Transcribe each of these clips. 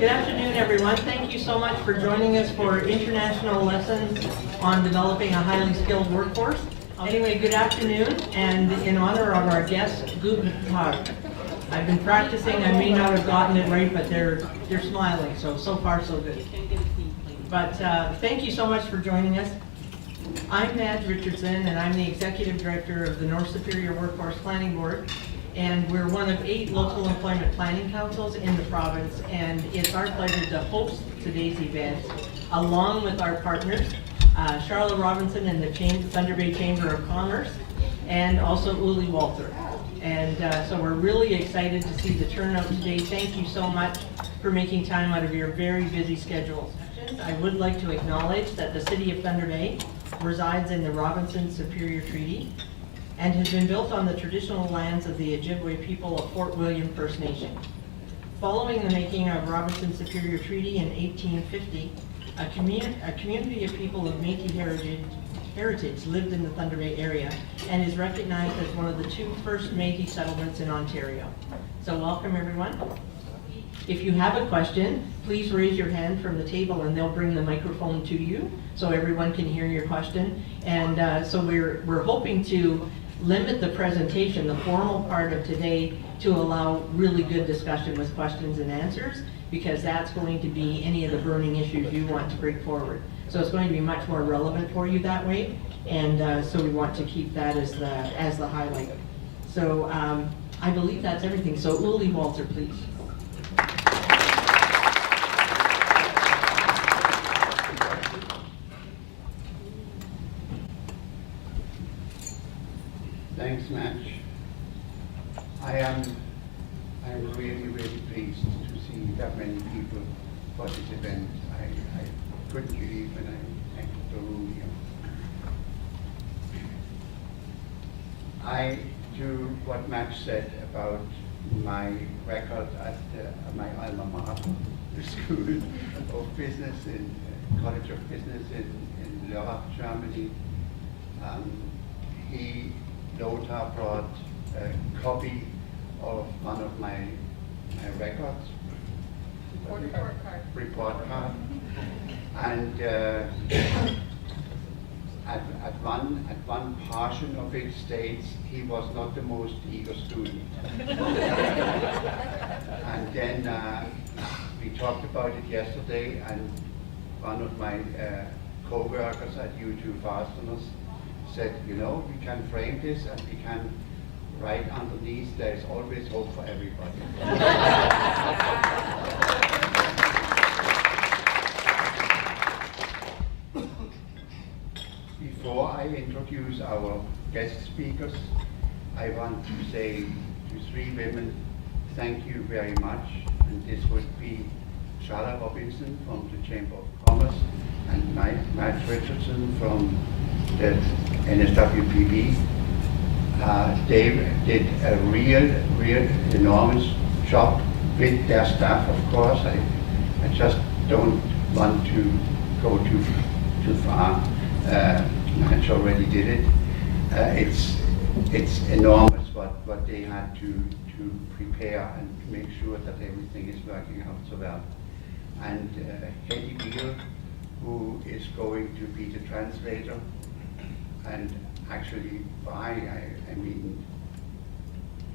Good afternoon, everyone. Thank you so much for joining us for international lessons on developing a highly skilled workforce. Anyway, good afternoon, and in honor of our guest, Guten Tag. I've been practicing. I may not have gotten it right, but they're smiling, so far so good. But thank you so much for joining us. I'm Madge Richardson, and I'm the Executive Director of the North Superior Workforce Planning Board. And we're one of 8 local employment planning councils in the province, and it's our pleasure to host today's event along with our partners, Charlotte Robinson and the Thunder Bay Chamber of Commerce, and also Uli Walther. And so we're really excited to see the turnout today. Thank you so much for making time out of your very busy schedules. I would like to acknowledge that the City of Thunder Bay resides in the Robinson Superior Treaty and has been built on the traditional lands of the Ojibwe people of Fort William First Nation. Following the making of Robinson Superior Treaty in 1850, a community of people of Métis heritage lived in the Thunder Bay area and is recognized as one of the 2 first Métis settlements in Ontario. So welcome, everyone. If you have a question, please raise your hand from the table and they'll bring the microphone to you so everyone can hear your question. And so we're hoping to limit the presentation, the formal part of today, to allow really good discussion with questions and answers, because that's going to be any of the burning issues you want to bring forward. So it's going to be much more relevant for you that way, and so we want to keep that as the highlight. So I believe that's everything. So Uli Walther, please. Thanks, Madge. I'm really, really pleased to see that many people for this event. I couldn't believe when I entered the room here. To what Madge said about my record at my alma mater, the School of Business in College of Business in Lörrach, Germany. Lothar brought a copy of one of my records, report card, and at one portion of it states he was not the most eager student. And then we talked about it yesterday, and one of my co-workers at U2 Fasteners said, you know, we can frame this and we can write underneath, there is always hope for everybody. Before I introduce our guest speakers, I want to say to 3 women, thank you very much. And this would be Charlotte Robinson from the Chamber of Commerce and Madge Richardson from the NSWPB. They did a real enormous job with their staff, of course. I just don't want to go too far. Madge already did it. It's enormous what they had to prepare and make sure that everything is working out so well. And Katie Beal, who is going to be the translator, and actually I mean,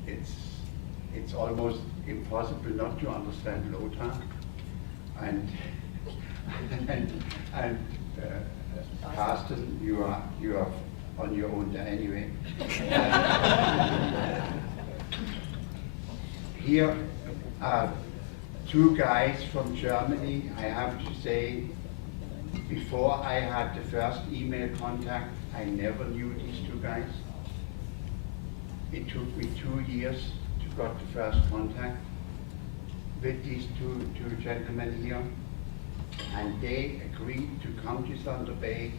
it's almost impossible not to understand Lothar, and Carsten, you are on your own there anyway. Here are 2 guys from Germany. I have to say, before I had the first email contact, I never knew these 2 guys. It took me 2 years to got the first contact with these two gentlemen here, and they agreed to come to Thunder Bay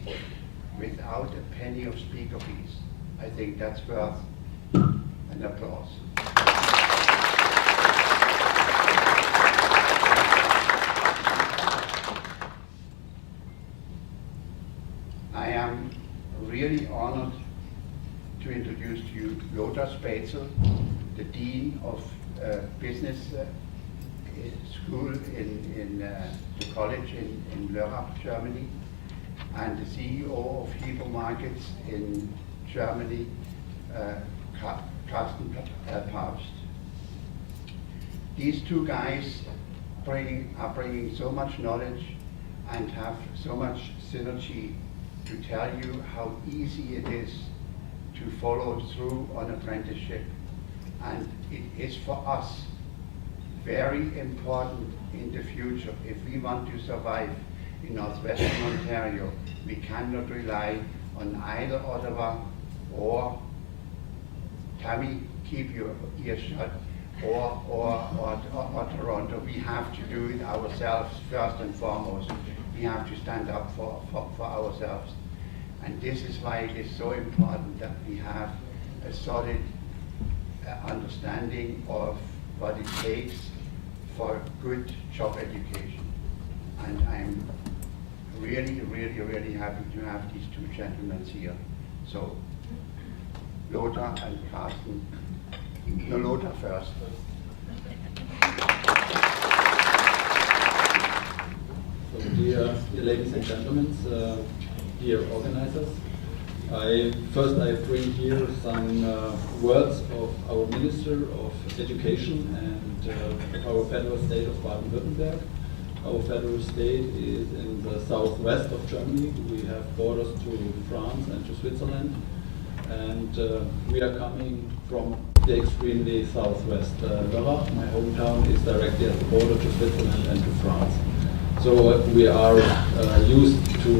without a penny of speaker fees. I think that's worth an applause. I am really honored to introduce to you Lothar Spätzl, the Dean of Business school in the college in Lörrach, Germany, and the CEO of Hebrew Markets in Germany, Carsten Papst. These two guys are bringing so much knowledge and have so much synergy to tell you how easy it is to follow through on apprenticeship. And it is for us very important in the future. If we want to survive in Northwestern Ontario, we cannot rely on either Ottawa or Tammy, keep your ears shut, or Toronto. We have to do it ourselves first and foremost. We have to stand up for ourselves. And this is why it is so important that we have a solid understanding of what it takes for good job education. And I'm really, really, really happy to have these two gentlemen here. So, Lothar and Carsten. No, Lothar first. So, dear ladies and gentlemen, dear organizers, I bring here some words of our Minister of Education and our federal state of Baden-Württemberg. Our federal state is in the southwest of Germany. We have borders to France and to Switzerland, and we are coming from the extremely southwest. Lörrach, my hometown, is directly at the border to Switzerland and to France. So we are used to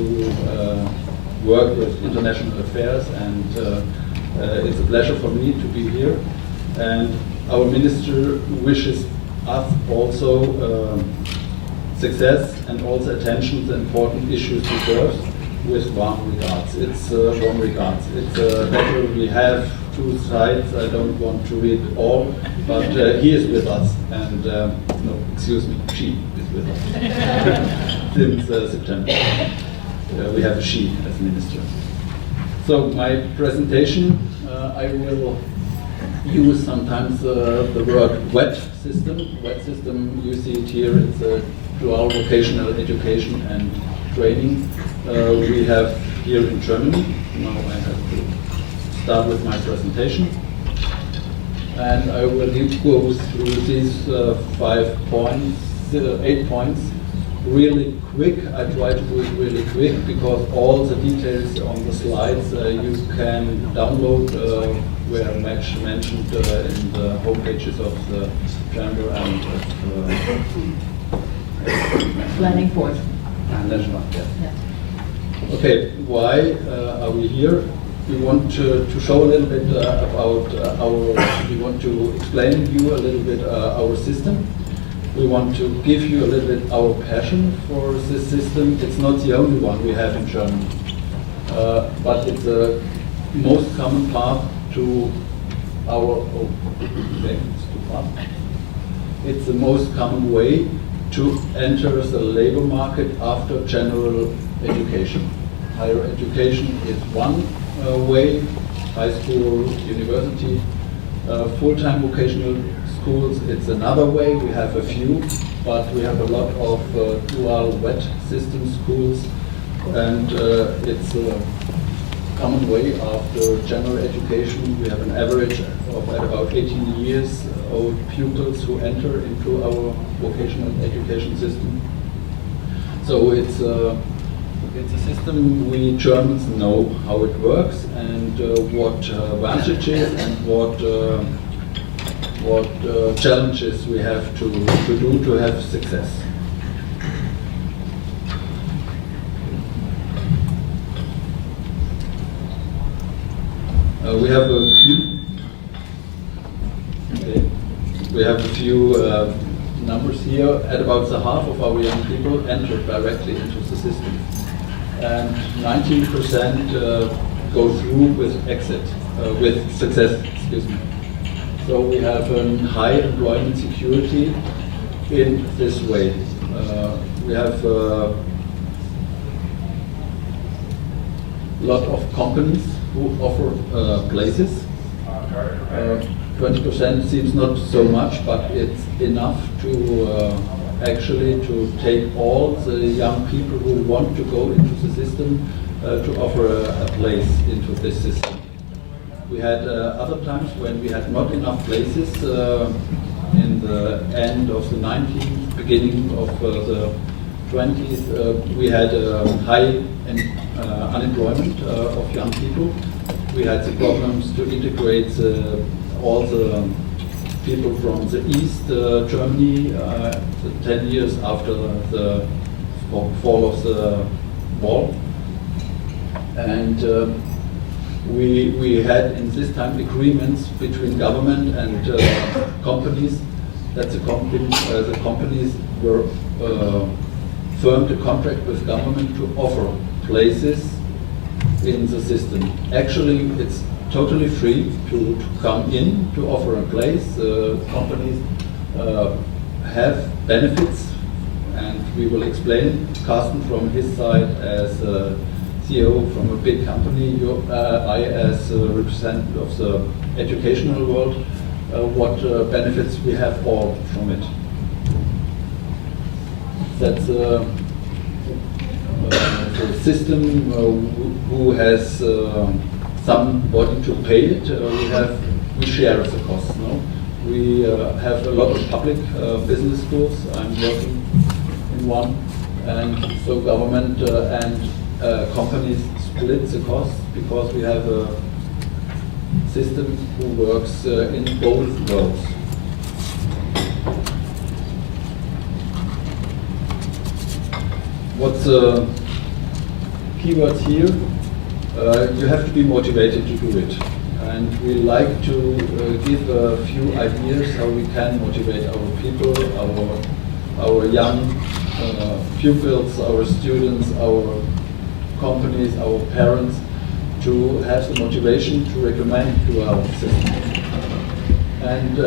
work with international affairs, and it's a pleasure for me to be here. And our minister wishes us also success and also attention to important issues deserves with warm regards. It's warm regards. It's a letter. We have two sides. I don't want to read it all, but he is with us, and no, excuse me, she is with us since September. We have a she as minister. So my presentation, I will use sometimes the word wet system. Wet system, you see it here, it's a dual vocational education and training. We have here in Germany. Now I have to start with my presentation. And I will go through these 8 points really quick. I try to do it really quick because all the details on the slides you can download were mentioned in the home pages of the Chamber and Planning board. And national. Yeah. Okay, why are we here? We want to show a little bit about we want to explain to you a little bit our system. We want to give you a little bit our passion for this system. It's not the only one we have in Germany, but it's the most common path to our. Oh, okay, it's too far. It's the most common way to enter the labor market after general education. Higher education is one way, high school, university. Full-time vocational schools, it's another way. We have a few, but we have a lot of dual wet system schools, and it's a common way after general education. We have an average of about 18 years old pupils who enter into our vocational education system. So it's a system we Germans know how it works and what advantages and what challenges we have to do to have success. We have a few numbers here. At about the half of our young people enter directly into the system, and 19% go through with success. Excuse me. So we have a high employment security in this way. We have a lot of companies who offer places. 20% seems not so much, but it's enough to actually to take all the young people who want to go into the system to offer a place into this system. We had other times when we had not enough places in the end of the 19th, beginning of the 20th, we had high unemployment of young people. We had the problems to integrate all the people from the East Germany, the 10 years after the fall of the wall. And we had in this time agreements between government and companies that the companies were formed a contract with government to offer places in the system. Actually, it's totally free to come in to offer a place. Companies have benefits, and we will explain. Carsten from his side as CEO from a big company, I as a representative of the educational world, what benefits we have all from it. That's the system who has somebody to pay it. We share the costs. No? We have a lot of public business schools. I'm working in one, and so government and companies split the costs because we have a system who works in both worlds. What's the keywords here? You have to be motivated to do it. And we like to give a few ideas how we can motivate our people, our young pupils, our students, our companies, our parents, to have the motivation to recommend to our system. And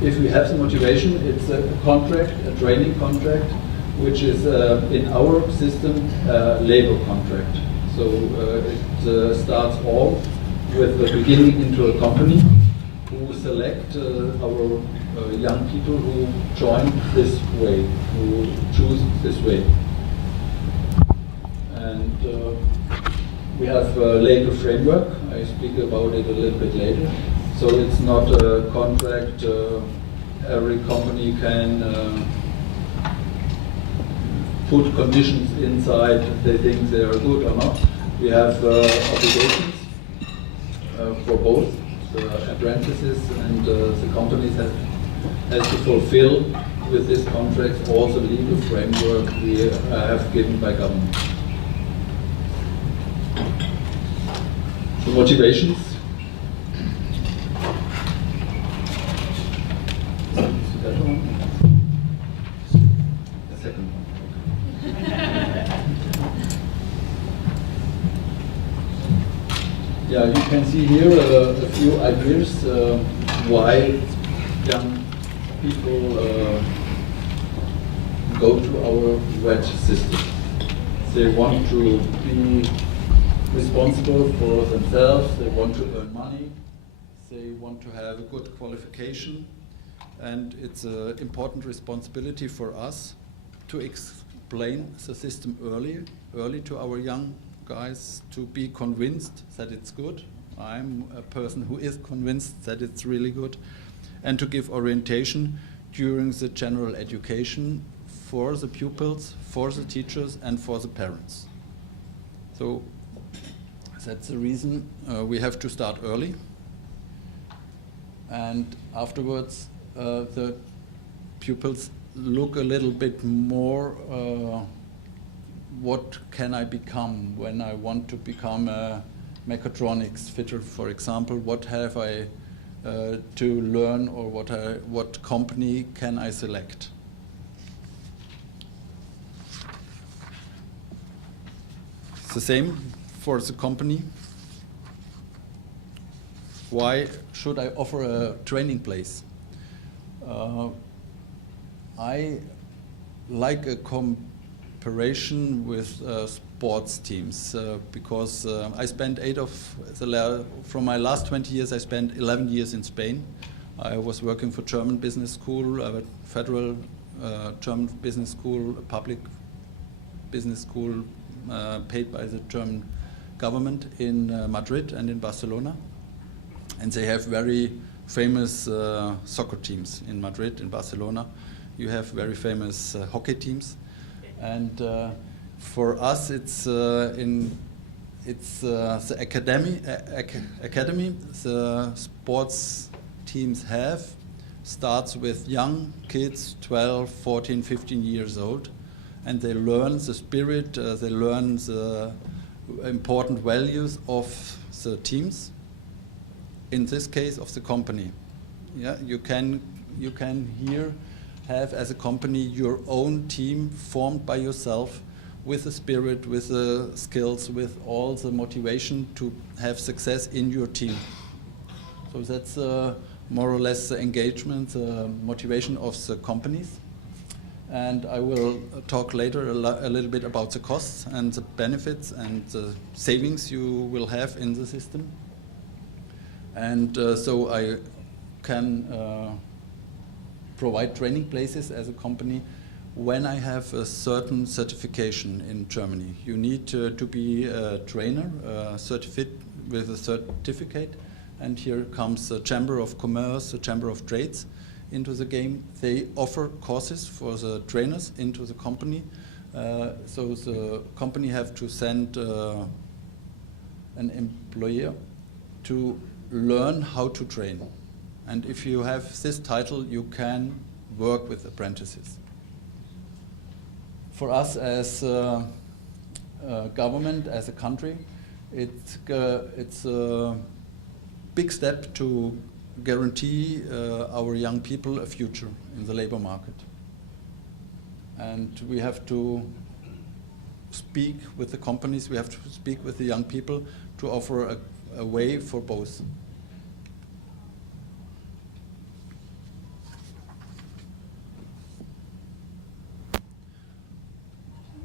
if we have the motivation, it's a contract, a training contract, which is in our system a labor contract. So it starts all with the beginning into a company who select our young people who join this way, who choose this way. And we have a legal framework. I speak about it a little bit later. So it's not a contract every company can put conditions inside if they think they are good or not. We have obligations for both the apprentices and the companies has to fulfill with this contract all the legal framework we have given by government. The motivations. Yeah, you can see here a few ideas why young people go to our wedge system. They want to be responsible for themselves, they want to earn money, they want to have a good qualification, and it's an important responsibility for us to explain the system early to our young guys, to be convinced that it's good. I'm a person who is convinced that it's really good, and to give orientation during the general education for the pupils, for the teachers, and for the parents. So that's the reason we have to start early, and afterwards the pupils look a little bit more what can I become when I want to become a mechatronics fitter, for example. What have I to learn, or what company can I select? It's the same for the company. Why should I offer a training place? I like a cooperation with sports teams because I spent from my last 20 years, I spent 11 years in Spain. I was working for German business school, federal German business school, a public business school paid by the German government in Madrid and in Barcelona. And they have very famous soccer teams in Madrid, in Barcelona. You have very famous hockey teams. And for us, it's the academy the sports teams have starts with young kids, 12, 14, 15 years old, and they learn the spirit, they learn the important values of the teams, in this case of the company. Yeah, you can here have as a company your own team formed by yourself with the spirit, with the skills, with all the motivation to have success in your team. So that's more or less the engagement, the motivation of the companies. And I will talk later a little bit about the costs and the benefits and the savings you will have in the system. And so I can provide training places as a company when I have a certain certification in Germany. You need to be a trainer, with a certificate, and here comes the Chamber of Commerce, the Chamber of Trades into the game. They offer courses for the trainers into the company. So the company have to send an employer to learn how to train. And if you have this title, you can work with apprentices. For us as a government, as a country, it's a big step to guarantee our young people a future in the labor market. And we have to speak with the companies, we have to speak with the young people to offer a way for both.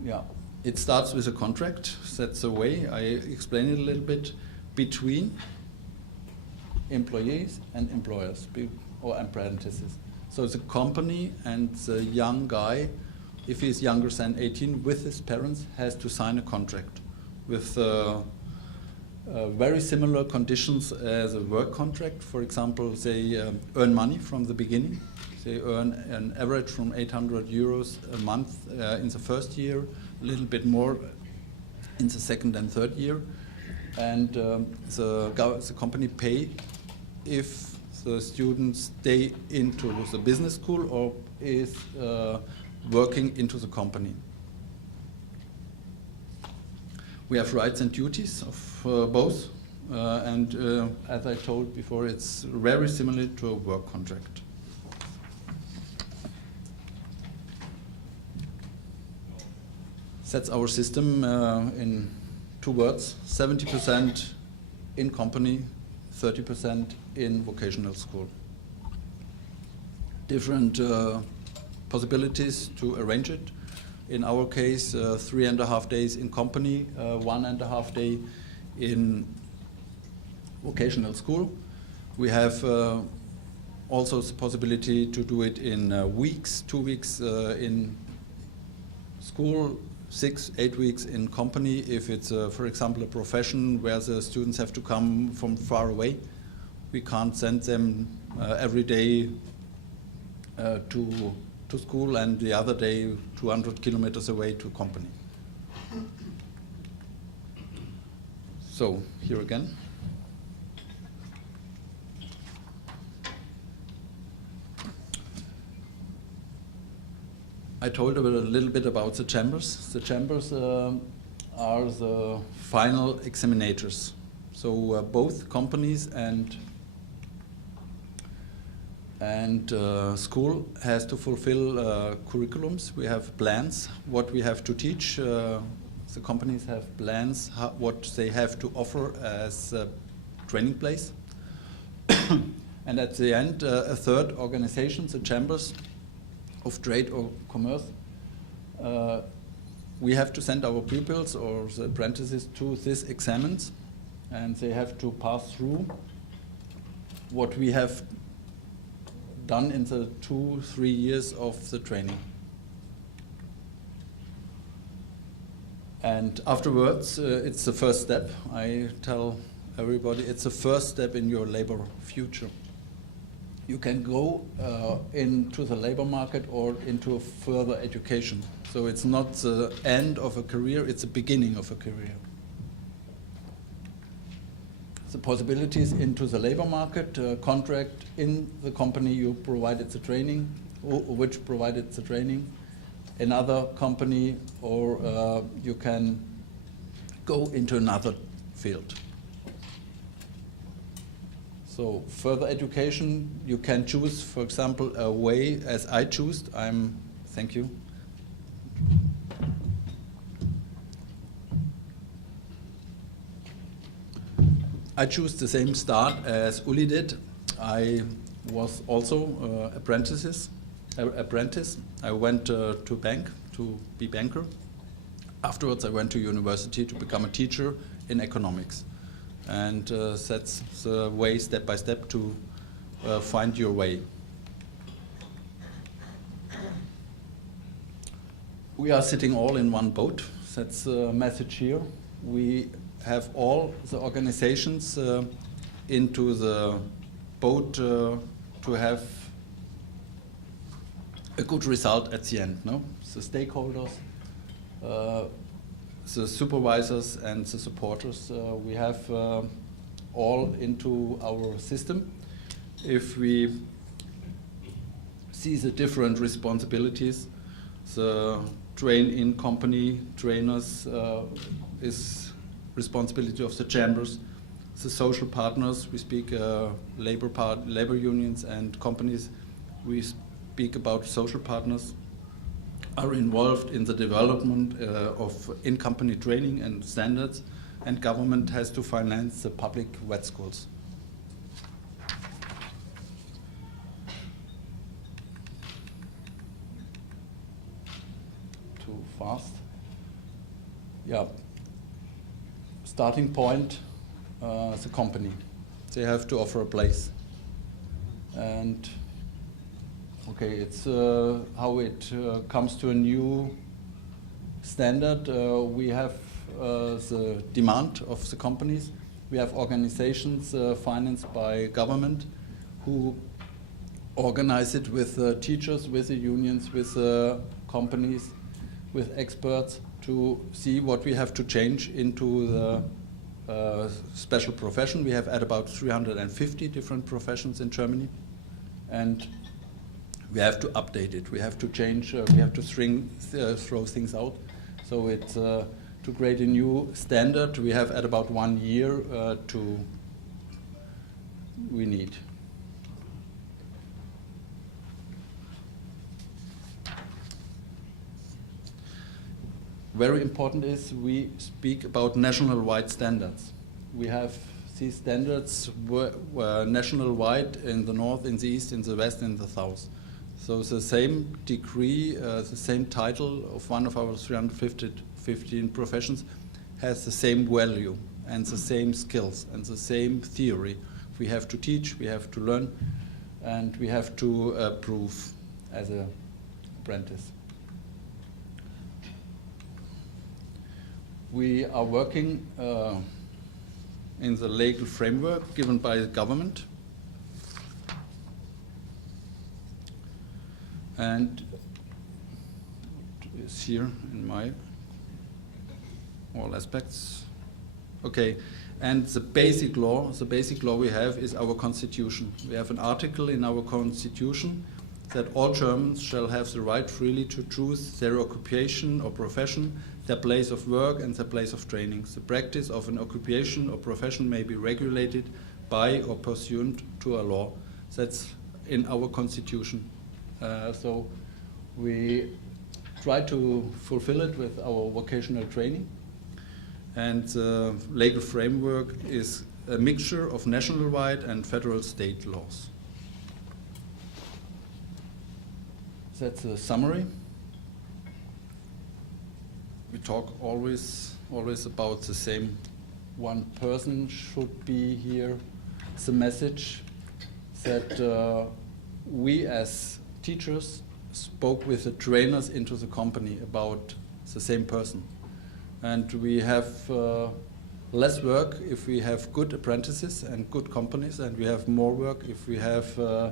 Yeah, it starts with a contract. That's the way I explain it a little bit between employees and employers or apprentices. So the company and the young guy, if he's younger than 18, with his parents, has to sign a contract with very similar conditions as a work contract. For example, they earn money from the beginning. They earn an average from 800 euros a month in the first year, a little bit more in the second and third year. And the company pay if the students stay into the business school or is working into the company. We have rights and duties of both. And as I told before, it's very similar to a work contract. That's our system in 2 words: 70% in company, 30% in vocational school. Different possibilities to arrange it. In our case, 3.5 days in company, 1.5 day in vocational school. We have also the possibility to do it in weeks, 2 weeks in school, 6-8 weeks in company. If it's, for example, a profession where the students have to come from far away, we can't send them every day to school and the other day 200 kilometers away to company. So here again. I told a little bit about the chambers. The chambers are the final examinators. So both companies and school has to fulfill curriculums. We have plans, what we have to teach. The companies have plans, what they have to offer as a training place. And at the end, a third organization, the chambers of trade or commerce, we have to send our pupils or the apprentices to these examines, and they have to pass through what we have done in the 2-3 years of the training. And afterwards, it's the first step. I tell everybody it's the first step in your labor future. You can go into the labor market or into a further education. So it's not the end of a career, it's the beginning of a career. The possibilities into the labor market, contract in the company you provided the training, or which provided the training, another company, or you can go into another field. So further education, you can choose, for example, a way as I choose. Thank you. I choose the same start as Uli did. I was also apprentice. I went to bank to be banker. Afterwards, I went to university to become a teacher in economics. And that's the way, step by step, to find your way. We are sitting all in one boat. That's the message here. We have all the organizations into the boat to have a good result at the end. No? The stakeholders, the supervisors and the supporters, we have all into our system. If we see the different responsibilities, the train-in company trainers is responsibility of the chambers. The social partners, we speak labor unions and companies, we speak about social partners, are involved in the development of in-company training and standards, and government has to finance the public wet schools. Too fast. Yeah. Starting point, the company. They have to offer a place. And okay, it's how it comes to a new standard. We have the demand of the companies. We have organizations financed by government who organize it with teachers, with the unions, with companies, with experts to see what we have to change into the special profession. We have at about 350 different professions in Germany. And we have to update it. We have to change. We have to throw things out. So it's to create a new standard. We have at about 1 year we need. Very important is we speak about national-wide standards. We have these standards were national-wide in the north, in the east, in the west, in the south. So the same degree, the same title of one of our 315 professions has the same value and the same skills and the same theory. We have to teach, we have to learn, and we have to prove as an apprentice. We are working in the legal framework given by the government. And it's here in my all aspects. Okay, and the basic law we have is our constitution. We have an article in our constitution that all Germans shall have the right freely to choose their occupation or profession, their place of work and their place of training. The practice of an occupation or profession may be regulated by or pursuant to a law. That's in our constitution. So we try to fulfill it with our vocational training. And the legal framework is a mixture of national-wide and federal state laws. That's a summary. we talk always about the same. One person should be here. The message that we as teachers spoke with the trainers into the company about the same person. And we have less work if we have good apprentices and good companies, and we have more work if we have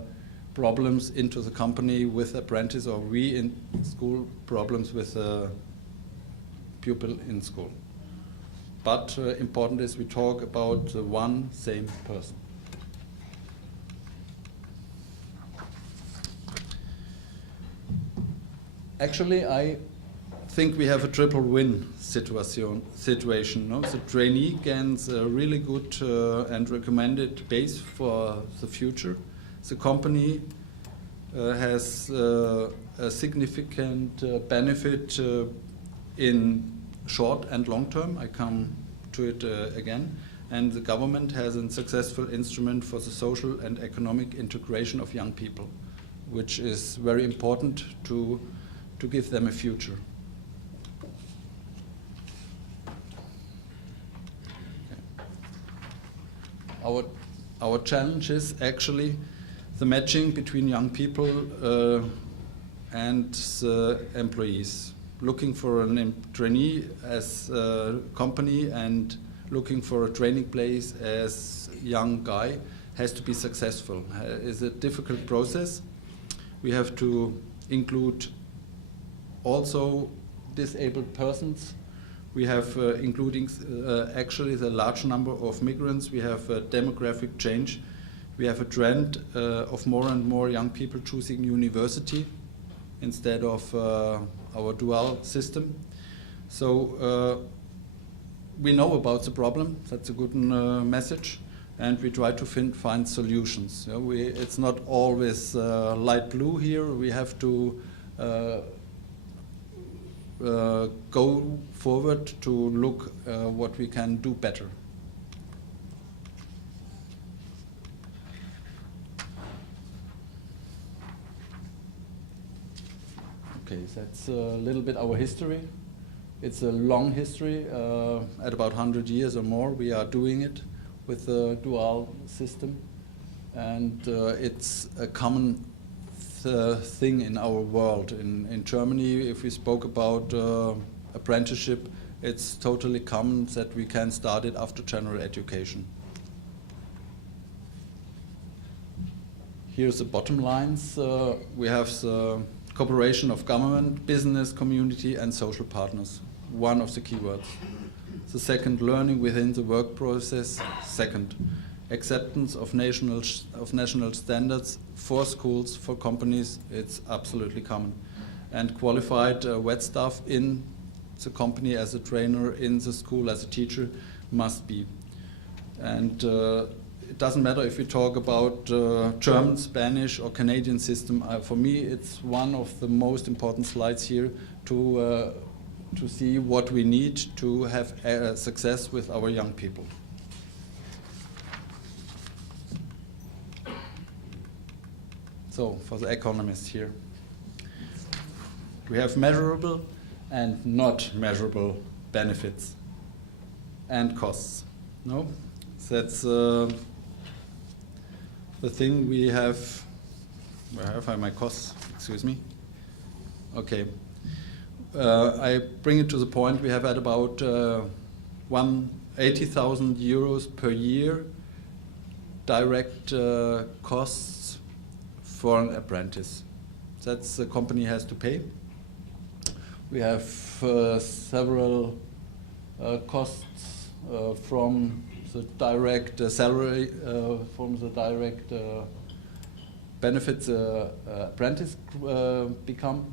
problems into the company with apprentice, or we in school problems with a pupil in school. But important is we talk about the one same person. Actually, I think we have a triple win situation. No? The trainee gains a really good and recommended base for the future. The company has a significant benefit in short and long term. I come to it again. And the government has a successful instrument for the social and economic integration of young people, which is very important to give them a future. Okay. Our challenge is actually the matching between young people and the employees. Looking for a trainee as a company and looking for a training place as young guy has to be successful. It's a difficult process. We have to include also disabled persons. We have including actually the large number of migrants. We have a demographic change. We have a trend of more and more young people choosing university instead of our dual system. So we know about the problem. That's a good message. And we try to find solutions. You know, it's not always light blue here. We have to go forward to look what we can do better. Okay, that's a little bit our history. It's a long history. At about 100 years or more, we are doing it with the dual system. And it's a common thing in our world. In Germany, if we spoke about apprenticeship, it's totally common that we can start it after general education. Here's the bottom lines. We have the cooperation of government, business, community, and social partners. One of the keywords. The second, learning within the work process. Second, acceptance of national standards for schools, for companies. It's absolutely common. And qualified wet staff in the company as a trainer, in the school as a teacher, must be. And it doesn't matter if we talk about German, Spanish, or Canadian system. For me, it's one of the most important slides here to see what we need to have success with our young people. So, for the economists here, we have measurable and not measurable benefits and costs. No? That's the thing we have. Where have I my costs? Excuse me. Okay. I bring it to the point we have at about 80,000 euros per year direct costs for an apprentice. That's the company has to pay. We have several costs from the direct salary, from the direct benefits apprentice become,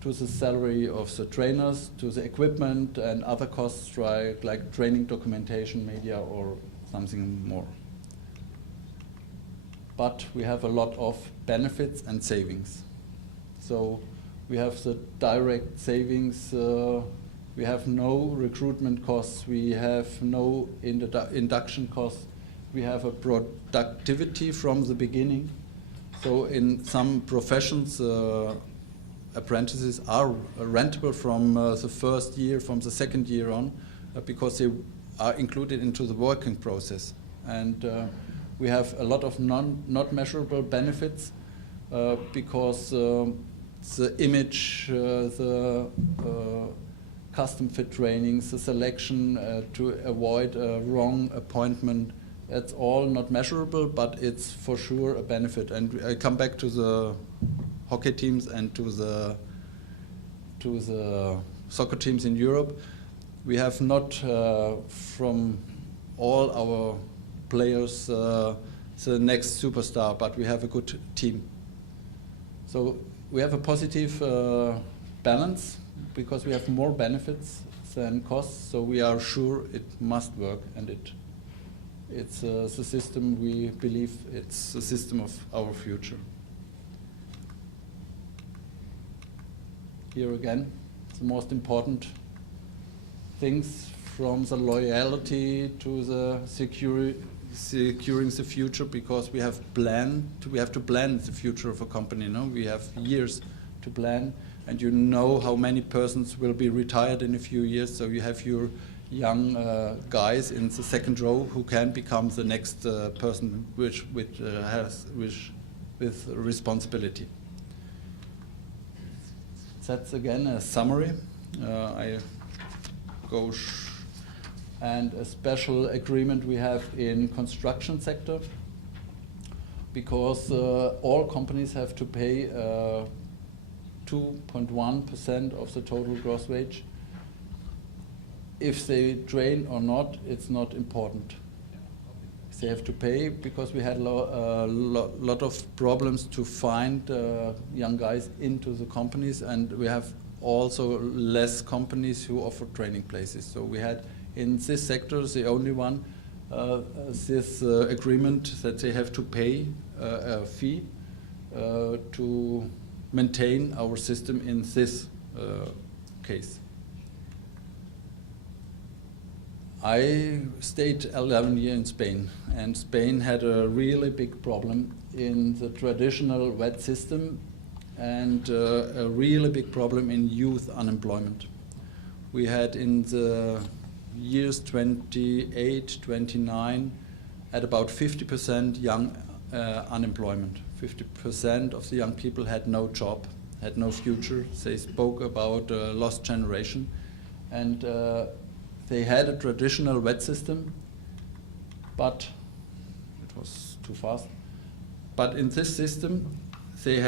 to the salary of the trainers, to the equipment and other costs like training documentation, media, or something more. But we have a lot of benefits and savings. So we have the direct savings, we have no recruitment costs, we have no induction costs, we have a productivity from the beginning. So in some professions, apprentices are rentable from the first year, from the second year on, because they are included into the working process. And we have a lot of not measurable benefits because the image, the custom fit trainings, the selection to avoid a wrong appointment, that's all not measurable, but it's for sure a benefit. And I come back to the hockey teams and to the soccer teams in Europe. We have not from all our players the next superstar, but we have a good team. So we have a positive balance because we have more benefits than costs, so we are sure it must work, and it's the system we believe it's the system of our future. Here again, the most important things, from the loyalty to the securing the future, because we have to plan the future of a company. No, we have years to plan, and you know how many persons will be retired in a few years. So you have your young guys in the second row who can become the next person with responsibility. That's again a summary. I go and a special agreement we have in construction sector, because all companies have to pay 2.1% of the total gross wage. If they train or not, it's not important. They have to pay, because we had a lot of problems to find young guys into the companies, and we have also less companies who offer training places. So we had in this sector, the only one, this agreement that they have to pay a fee to maintain our system in this case. I stayed 11 years in Spain, and Spain had a really big problem in the traditional wet system, and a really big problem in youth unemployment. We had in the years 28, 29, at about 50% young unemployment. 50% of the young people had no job, had no future. They spoke about a lost generation, and they had a traditional wet system, but it was too fast. But in this system, they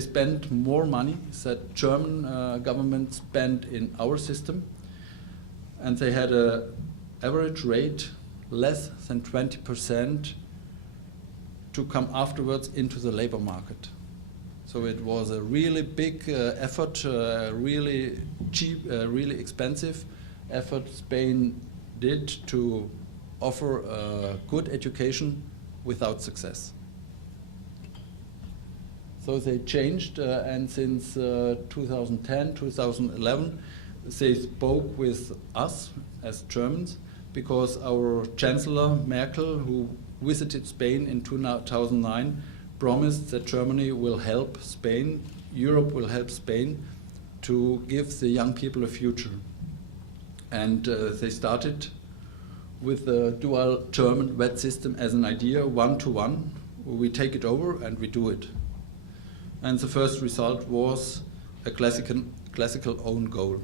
spent more money that German government spent in our system, and they had an average rate less than 20% to come afterwards into the labor market. So it was a really big effort, really cheap, really expensive effort Spain did to offer a good education without success. So they changed, and since 2010, 2011, they spoke with us as Germans, because our Chancellor Merkel, who visited Spain in 2009, promised that Germany will help Spain, Europe will help Spain to give the young people a future. And they started with the dual German wet system as an idea, 1-to-1. We take it over and we do it. And the first result was a classical own goal,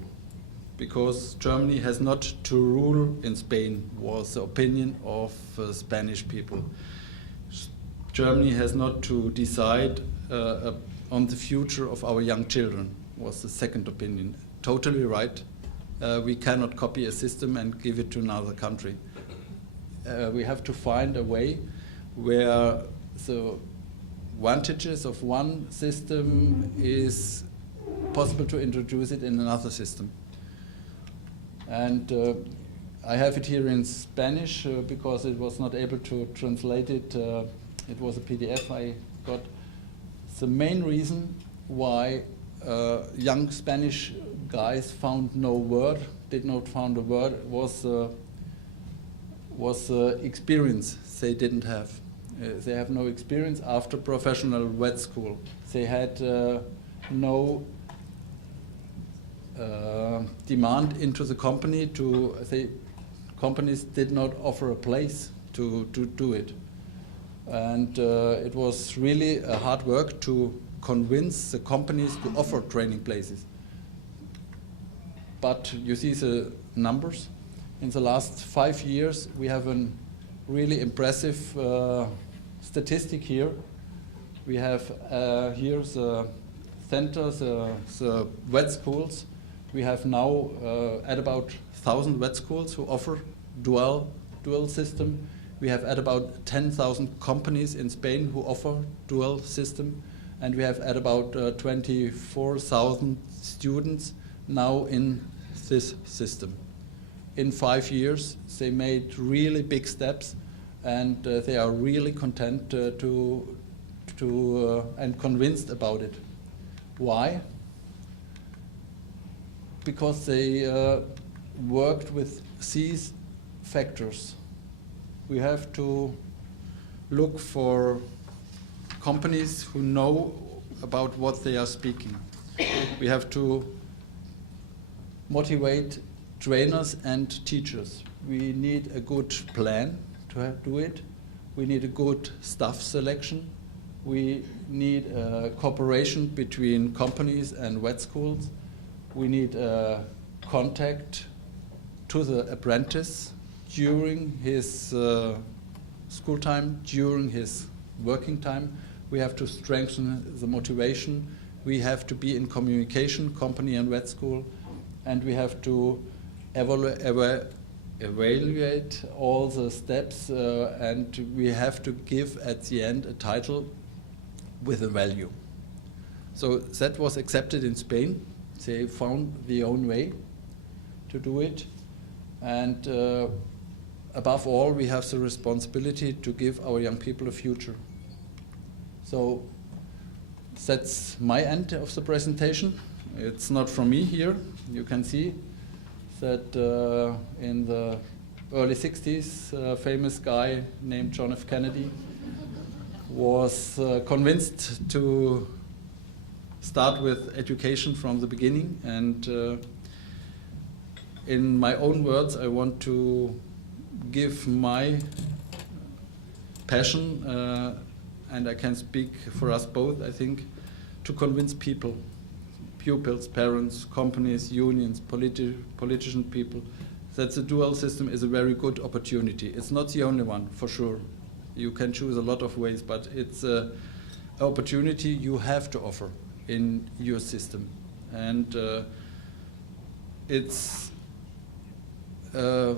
because Germany has not to rule in Spain, was the opinion of Spanish people. Germany has not to decide on the future of our young children, was the second opinion. Totally right. We cannot copy a system and give it to another country. We have to find a way where the advantages of one system is possible to introduce it in another system. And I have it here in Spanish because it was not able to translate it. It was a PDF I got. The main reason why young Spanish guys found no word, did not find a word, was experience they didn't have. They have no experience after professional wet school. They had no demand into the company to say companies did not offer a place to do it. And it was really a hard work to convince the companies to offer training places. But you see the numbers. In the last 5 years, we have a really impressive statistic here. We have here the centers, the vet schools. We have now at about 1,000 vet schools who offer dual system. We have at about 10,000 companies in Spain who offer dual system, and we have at about 24,000 students now in this system. In 5 years, they made really big steps, and they are really content and convinced about it. Why? Because they worked with these factors. We have to look for companies who know about what they are speaking. We have to motivate trainers and teachers. We need a good plan to do it. We need a good staff selection. We need a cooperation between companies and vet schools. We need a contact to the apprentice during his school time, during his working time. We have to strengthen the motivation. We have to be in communication, company and vet school, and we have to evaluate all the steps, and we have to give at the end a title with a value. So that was accepted in Spain. They found their own way to do it, and above all, we have the responsibility to give our young people a future. So that's my end of the presentation. It's not from me here. You can see that in the early 60s, a famous guy named John F. Kennedy was convinced to start with education from the beginning. And in my own words, I want to give my passion, and I can speak for us both, I think, to convince people, pupils, parents, companies, unions, politician people, that the dual system is a very good opportunity. It's not the only one, for sure. You can choose a lot of ways, but it's an opportunity you have to offer in your system. And it's a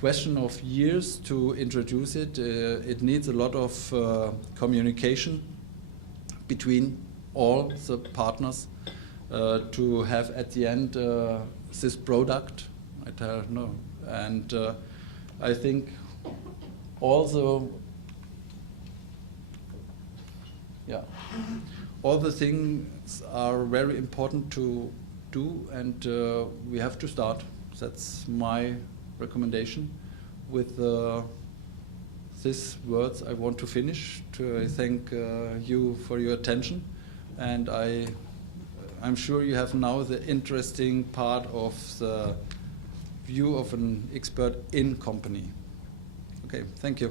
question of years to introduce it. It needs a lot of communication between all the partners to have at the end this product. I don't know. And I think also, all the things are very important to do, and we have to start. That's my recommendation. With these words, I want to finish. To thank you for your attention, and I'm sure you have now the interesting part of the view of an expert in company. Okay, thank you.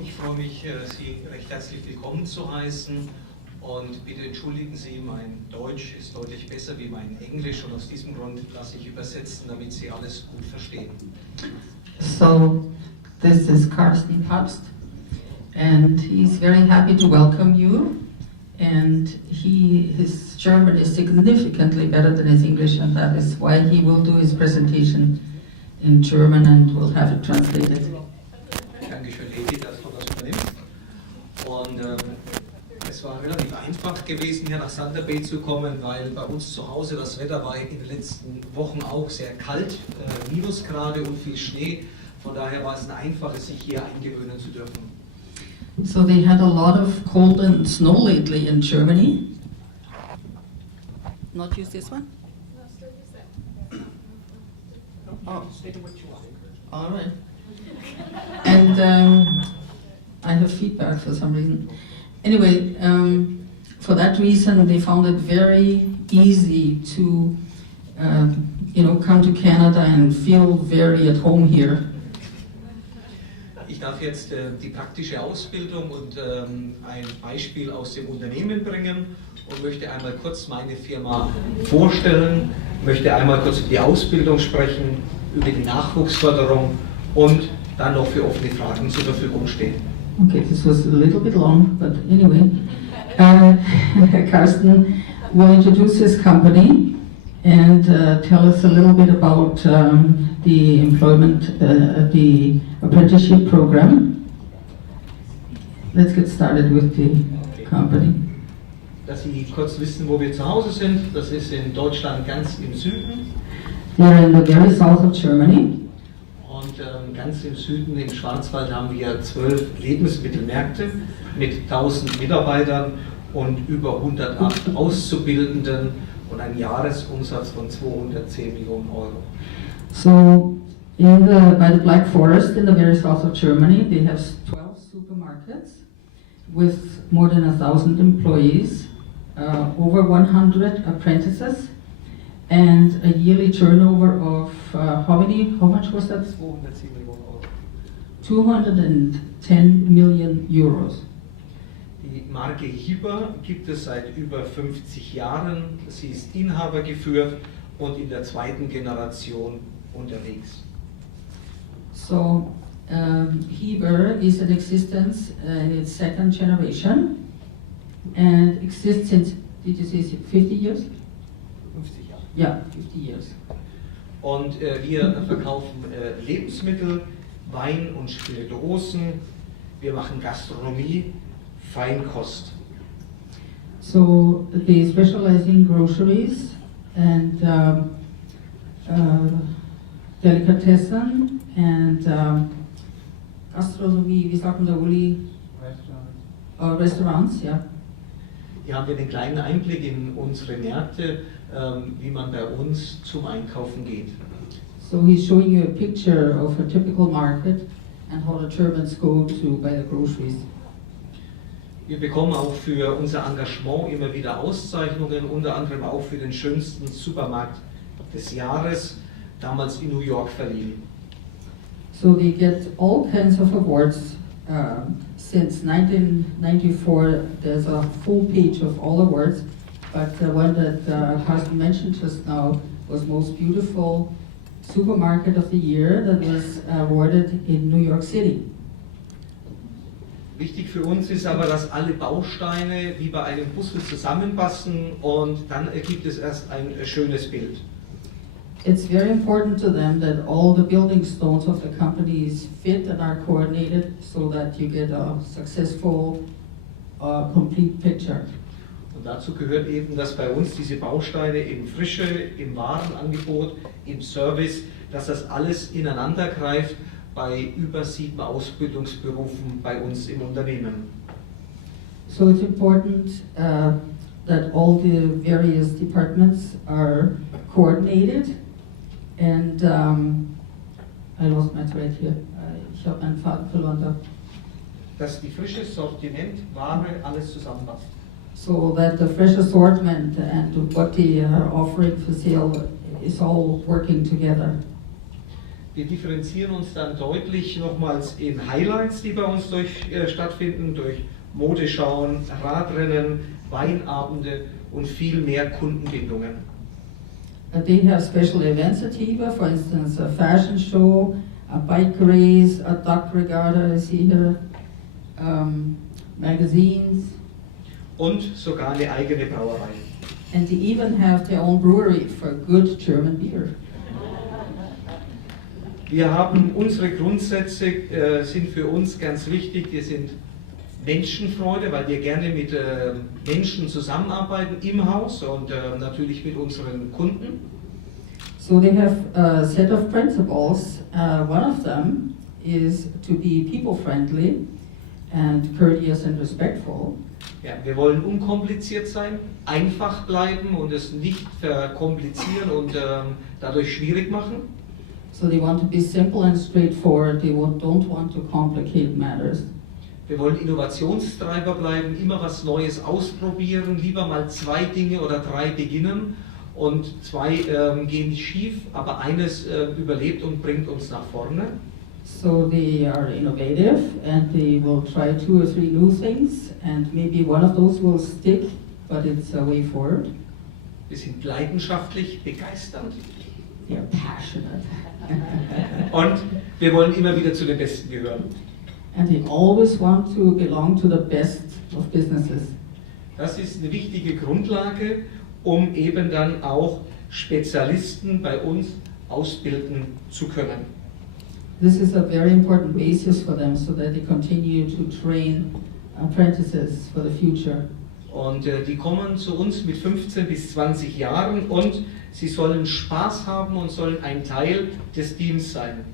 Ich freue mich, Sie recht herzlich willkommen zu heißen, und bitte entschuldigen Sie, mein Deutsch ist deutlich besser wie mein Englisch, und aus diesem Grund lasse ich übersetzen, damit Sie alles gut verstehen. So, this is Carsten Papst, and he's very happy to welcome you, and his German is significantly better than his English, and that is why he will do his presentation in German and will have it translated. Dankeschön, Lady, dass du das übernimmst. Und es war relativ einfach gewesen, hier nach Thunder Bay zu kommen, weil bei uns zu Hause das Wetter war in den letzten Wochen auch sehr kalt, Minusgrade und viel Schnee. Von daher war es ein einfaches, sich hier eingewöhnen zu dürfen. So they had a lot of cold and snow lately in Germany. not use this one? Oh, all right. And I have feedback for some reason. Anyway, for that reason, they found it very easy to, come to Canada and feel very at home here. Ich darf jetzt die praktische Ausbildung und ein Beispiel aus dem Unternehmen bringen und möchte einmal kurz meine Firma vorstellen, möchte einmal kurz über die Ausbildung sprechen, über die Nachwuchsförderung und dann noch für offene Fragen zur Verfügung stehen. Okay, this was a little bit long, but anyway. Carsten will introduce his company and tell us a little bit about the employment, the apprenticeship program. Let's get started with the company. Dass Sie kurz wissen, wo wir zu Hause sind, das ist in Deutschland ganz im Süden. They're in the very south of Germany. Und ganz im Süden, im Schwarzwald, haben wir 12 Lebensmittelmärkte mit 1000 Mitarbeitern und über 108 Auszubildenden und einem Jahresumsatz von 210 Millionen Euro. So, by the Black Forest in the very south of Germany, they have 12 supermarkets with more than 1,000 employees, over 100 apprentices, and a yearly turnover of how much was that? 210 Millionen Euro. 210 million euros. Die Marke Hiba gibt es seit über 50 Jahren. Sie ist inhabergeführt und in der zweiten Generation unterwegs. So, Heber is in existence in its second generation and exists since, did you say 50 years? 50 Jahre. Yeah, 50 years. Und wir verkaufen Lebensmittel, Wein und Spirituosen. Wir machen Gastronomie, Feinkost. So they specialize in groceries and Delikatessen and Gastronomie, wie sagt man da, Uli? Restaurants, ja. Hier haben wir einen kleinen Einblick in unsere Märkte, wie man bei uns zum Einkaufen geht. So he's showing you a picture of a typical market and how the Germans go to buy the groceries. Wir bekommen auch für unser Engagement immer wieder Auszeichnungen, unter anderem auch für den schönsten Supermarkt des Jahres, damals in New York verliehen. So they get all kinds of awards. Since 1994, there's a full page of all awards, but the one that Carsten mentioned just now was Most Beautiful Supermarket of the Year that was awarded in New York City. Wichtig für uns ist aber, dass alle Bausteine wie bei einem Puzzle zusammenpassen und dann ergibt es erst ein schönes Bild. It's very important to them that all the building stones of the companies fit and are coordinated so that you get a successful, complete picture. Und dazu gehört eben, dass bei uns diese Bausteine im Frische, im Warenangebot, im Service, dass das alles ineinander greift bei über 7 Ausbildungsberufen bei uns im Unternehmen. So it's important that all the various departments are coordinated and I lost my thread here. Ich habe meinen Faden verloren da. Dass die frische Sortiment, Ware, alles zusammenpasst. So that the fresh assortment and what they are offering for sale is all working together. Wir differenzieren uns dann deutlich nochmals in Highlights, die bei uns stattfinden, durch Modeschauen, Radrennen, Weinabende und viel mehr Kundenbindungen. They have special events at HEBA, for instance, a fashion show, a bike race, a duck regatta, I see here, magazines. Und sogar eine eigene Brauerei. And they even have their own brewery for good German beer. Wir haben unsere Grundsätze, sind für uns ganz wichtig. Wir sind Menschenfreude, weil wir gerne mit Menschen zusammenarbeiten im Haus und natürlich mit unseren Kunden. So they have a set of principles. One of them is to be people-friendly and courteous and respectful. Ja, wir wollen unkompliziert sein, einfach bleiben und es nicht verkomplizieren und dadurch schwierig machen. So they want to be simple and straightforward. They don't want to complicate matters. Wir wollen Innovationstreiber bleiben, immer was Neues ausprobieren, lieber mal 2 Dinge oder 3 beginnen und 2 gehen schief, aber eines überlebt und bringt uns nach vorne. So they are innovative and they will try 2 or 3 new things and maybe one of those will stick, but it's a way forward. Wir sind leidenschaftlich, begeisternd They are passionate. und wir wollen immer wieder zu den Besten gehören. And they always want to belong to the best of businesses. Das ist eine wichtige Grundlage, um eben dann auch Spezialisten bei uns ausbilden zu können. This is a very important basis for them so that they continue to train apprentices for the future. Und die kommen zu uns mit 15 bis 20 Jahren und sie sollen Spaß haben und sollen ein Teil des Teams sein.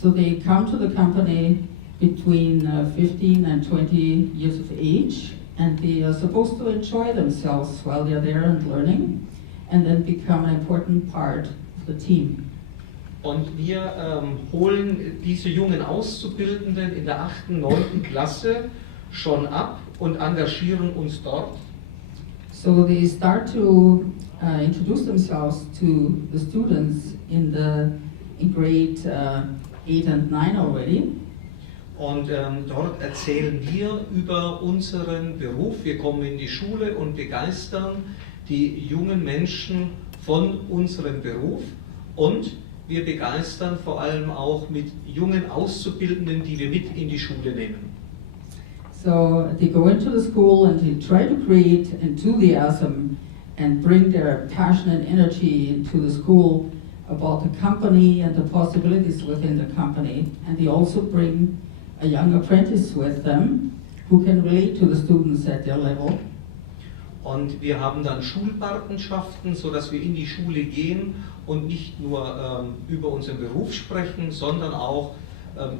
So they come to the company between 15 and 20 years of age, and they are supposed to enjoy themselves while they're there and learning, and then become an important part of the team. Und wir holen diese jungen Auszubildenden in der 8., 9. Klasse schon ab und engagieren uns dort. So they start to introduce themselves to the students in grade 8 and 9 already. Und dort erzählen wir über unseren Beruf. Wir kommen in die Schule und begeistern die jungen Menschen von unserem Beruf. Und wir begeistern vor allem auch mit jungen Auszubildenden, die wir mit in die Schule nehmen. So they go into the school and they try to create enthusiasm and bring their passion and energy into the school about the company and the possibilities within the company. And they also bring a young apprentice with them who can relate to the students at their level. Und wir haben dann Schulpatenschaften, sodass wir in die Schule gehen und nicht nur über unseren Beruf sprechen, sondern auch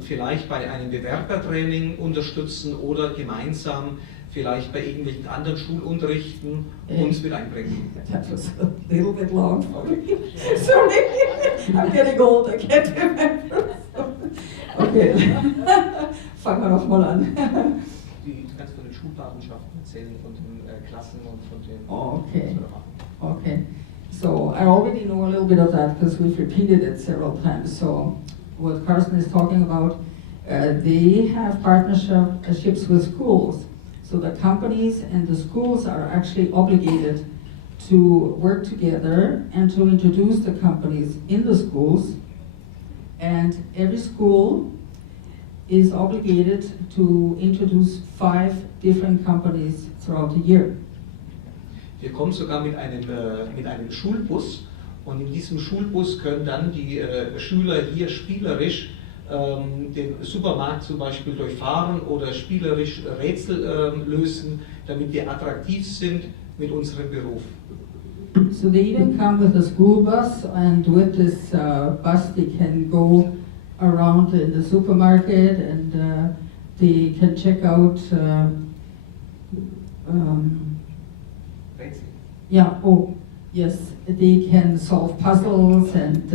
vielleicht bei einem Bewerbertraining unterstützen oder gemeinsam vielleicht bei irgendwelchen anderen Schulunterrichten uns mit einbringen. That was a little bit long for me. Sorry, I'm getting old, I can't remember. Okay, fangen wir nochmal an. Du kannst von den Schulpatenschaften erzählen, von den Klassen und von den... Okay. Okay. So I already know a little bit of that because we've repeated it several times. So what Carsten is talking about, they have partnerships with schools. So the companies and the schools are actually obligated to work together and to introduce the companies in the schools. And every school is obligated to introduce 5 different companies throughout the year. Wir kommen sogar mit einem Schulbus und in diesem Schulbus können dann die Schüler hier spielerisch den Supermarkt zum Beispiel durchfahren oder spielerisch Rätsel lösen, damit wir attraktiv sind mit unserem Beruf. So they even come with a school bus, and with this bus they can go around in the supermarket and they can check out Rätsel. yeah, oh, yes, they can solve puzzles and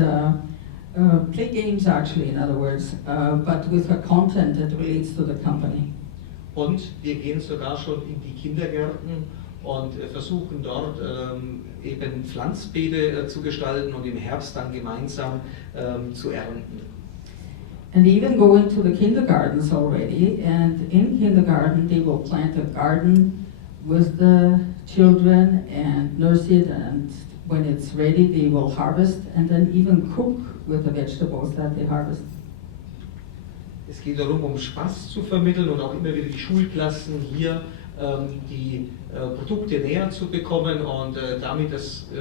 play games actually, in other words, but with a content that relates to the company. Und wir gehen sogar schon in die Kindergärten und versuchen dort eben Pflanzbeete zu gestalten und im Herbst dann gemeinsam zu ernten. And they even go into the kindergartens already, and in kindergarten they will plant a garden with the children and nurse it, and when it's ready they will harvest and then even cook with the vegetables that they harvest. Es geht darum, um Spaß zu vermitteln und auch immer wieder die Schulklassen hier die Produkte näher zu bekommen und damit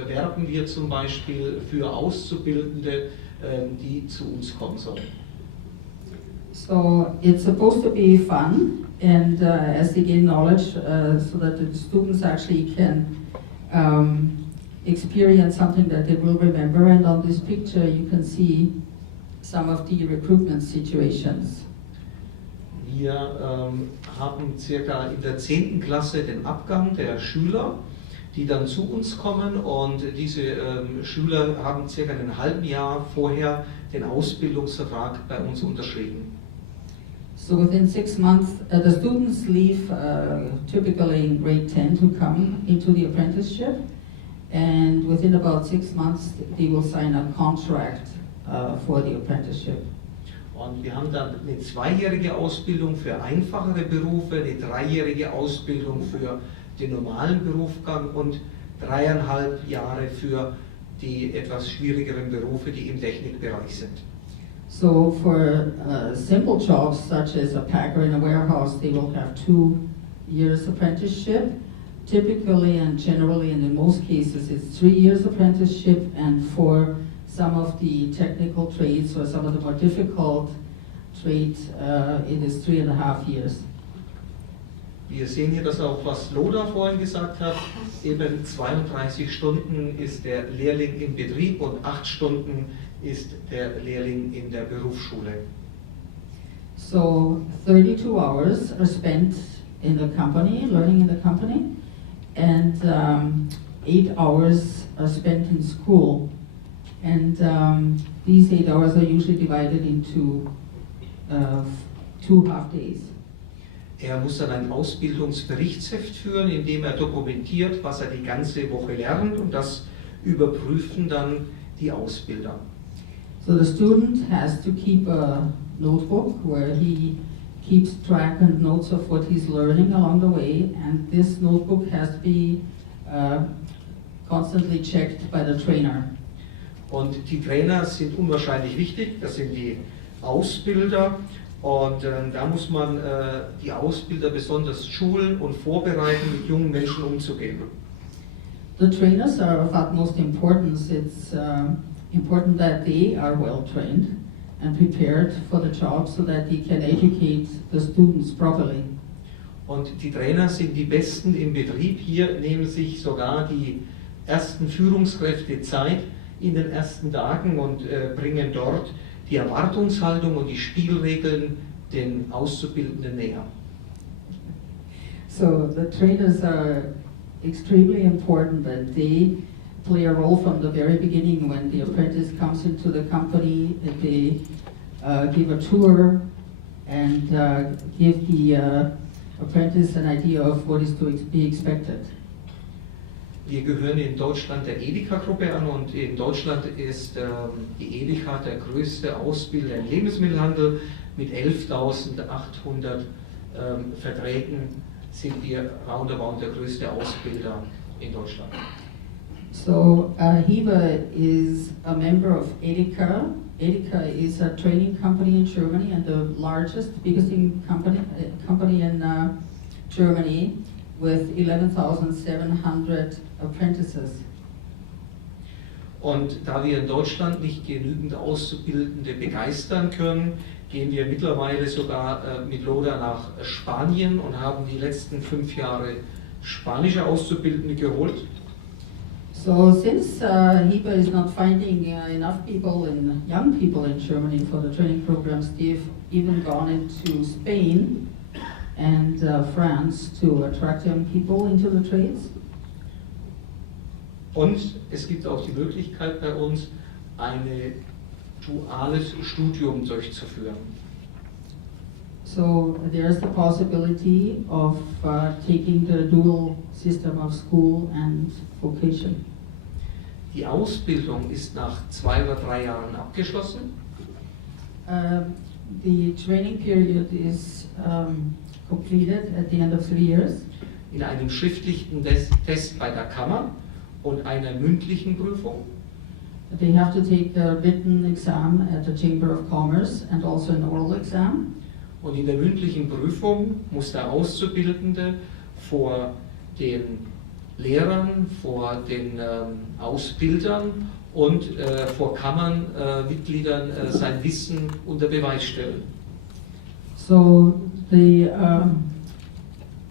werben wir zum Beispiel für Auszubildende, die zu uns kommen sollen. So it's supposed to be fun, and as they gain knowledge, so that the students actually can experience something that they will remember. And on this picture you can see some of the recruitment situations. Wir haben circa in der 10. Klasse den Abgang der Schüler, die dann zu uns kommen, und diese Schüler haben circa ein halbes Jahr vorher den Ausbildungsvertrag bei uns unterschrieben. So within 6 months, the students leave typically in grade 10 to come into the apprenticeship, and within about 6 months they will sign a contract for the apprenticeship. Und wir haben dann eine 2-jährige Ausbildung für einfachere Berufe, eine 3-jährige Ausbildung für den normalen Berufsgang und 3,5 Jahre für die etwas schwierigeren Berufe, die im Technikbereich sind. So for simple jobs such as a packer in a warehouse, they will have 2 years apprenticeship. Typically and generally, and in most cases, it's 3 years apprenticeship, and for some of the technical trades or some of the more difficult trades, it is 3.5 years. Wir sehen hier das auch, was Loda vorhin gesagt hat. Eben 32 Stunden ist der Lehrling im Betrieb und 8 Stunden ist der Lehrling in der Berufsschule. So 32 hours are spent in the company, learning in the company, and 8 hours are spent in school. And these 8 hours are usually divided into 2 half days. Er muss dann ein Ausbildungsberichtsheft führen, in dem er dokumentiert, was er die ganze Woche lernt, und das überprüfen dann die Ausbilder. So the student has to keep a notebook where he keeps track and notes of what he's learning along the way, and this notebook has to be constantly checked by the trainer. Und die Trainer sind unwahrscheinlich wichtig, das sind die Ausbilder, und da muss man die Ausbilder besonders schulen und vorbereiten, mit jungen Menschen umzugehen. The trainers are of utmost importance. It's important that they are well trained and prepared for the job so that they can educate the students properly. Und die Trainer sind die Besten im Betrieb. Hier nehmen sich sogar die ersten Führungskräfte Zeit in den ersten Tagen und bringen dort die Erwartungshaltung und die Spielregeln den Auszubildenden näher. So the trainers are extremely important, and they play a role from the very beginning when the apprentice comes into the company. They give a tour and give the apprentice an idea of what is to be expected. Wir gehören in Deutschland der Edeka-Gruppe an, und in Deutschland ist die Edeka der größte Ausbilder im Lebensmittelhandel. Mit 11.800 Verträgen sind wir roundabout der größte Ausbilder in Deutschland. So Hiba is a member of Edeka. Edeka is a training company in Germany and the largest, biggest company in Germany, with 11,700 apprentices. Und da wir in Deutschland nicht genügend Auszubildende begeistern können, gehen wir mittlerweile sogar mit Loda nach Spanien und haben die letzten 5 Jahre spanische Auszubildende geholt. So since Hiba is not finding enough young people in Germany for the training programs, they've even gone into Spain and France to attract young people into the trades. Und es gibt auch die Möglichkeit bei uns, ein duales Studium durchzuführen. So there's the possibility of taking the dual system of school and vocation. Die Ausbildung ist nach 2 oder 3 Jahren abgeschlossen. The training period is completed at the end of 3 years. In einem schriftlichen Test bei der Kammer und einer mündlichen Prüfung. They have to take the written exam at the Chamber of Commerce and also an oral exam. Und in der mündlichen Prüfung muss der Auszubildende vor den Lehrern, vor den Ausbildern und vor Kammernmitgliedern sein Wissen unter Beweis stellen. So the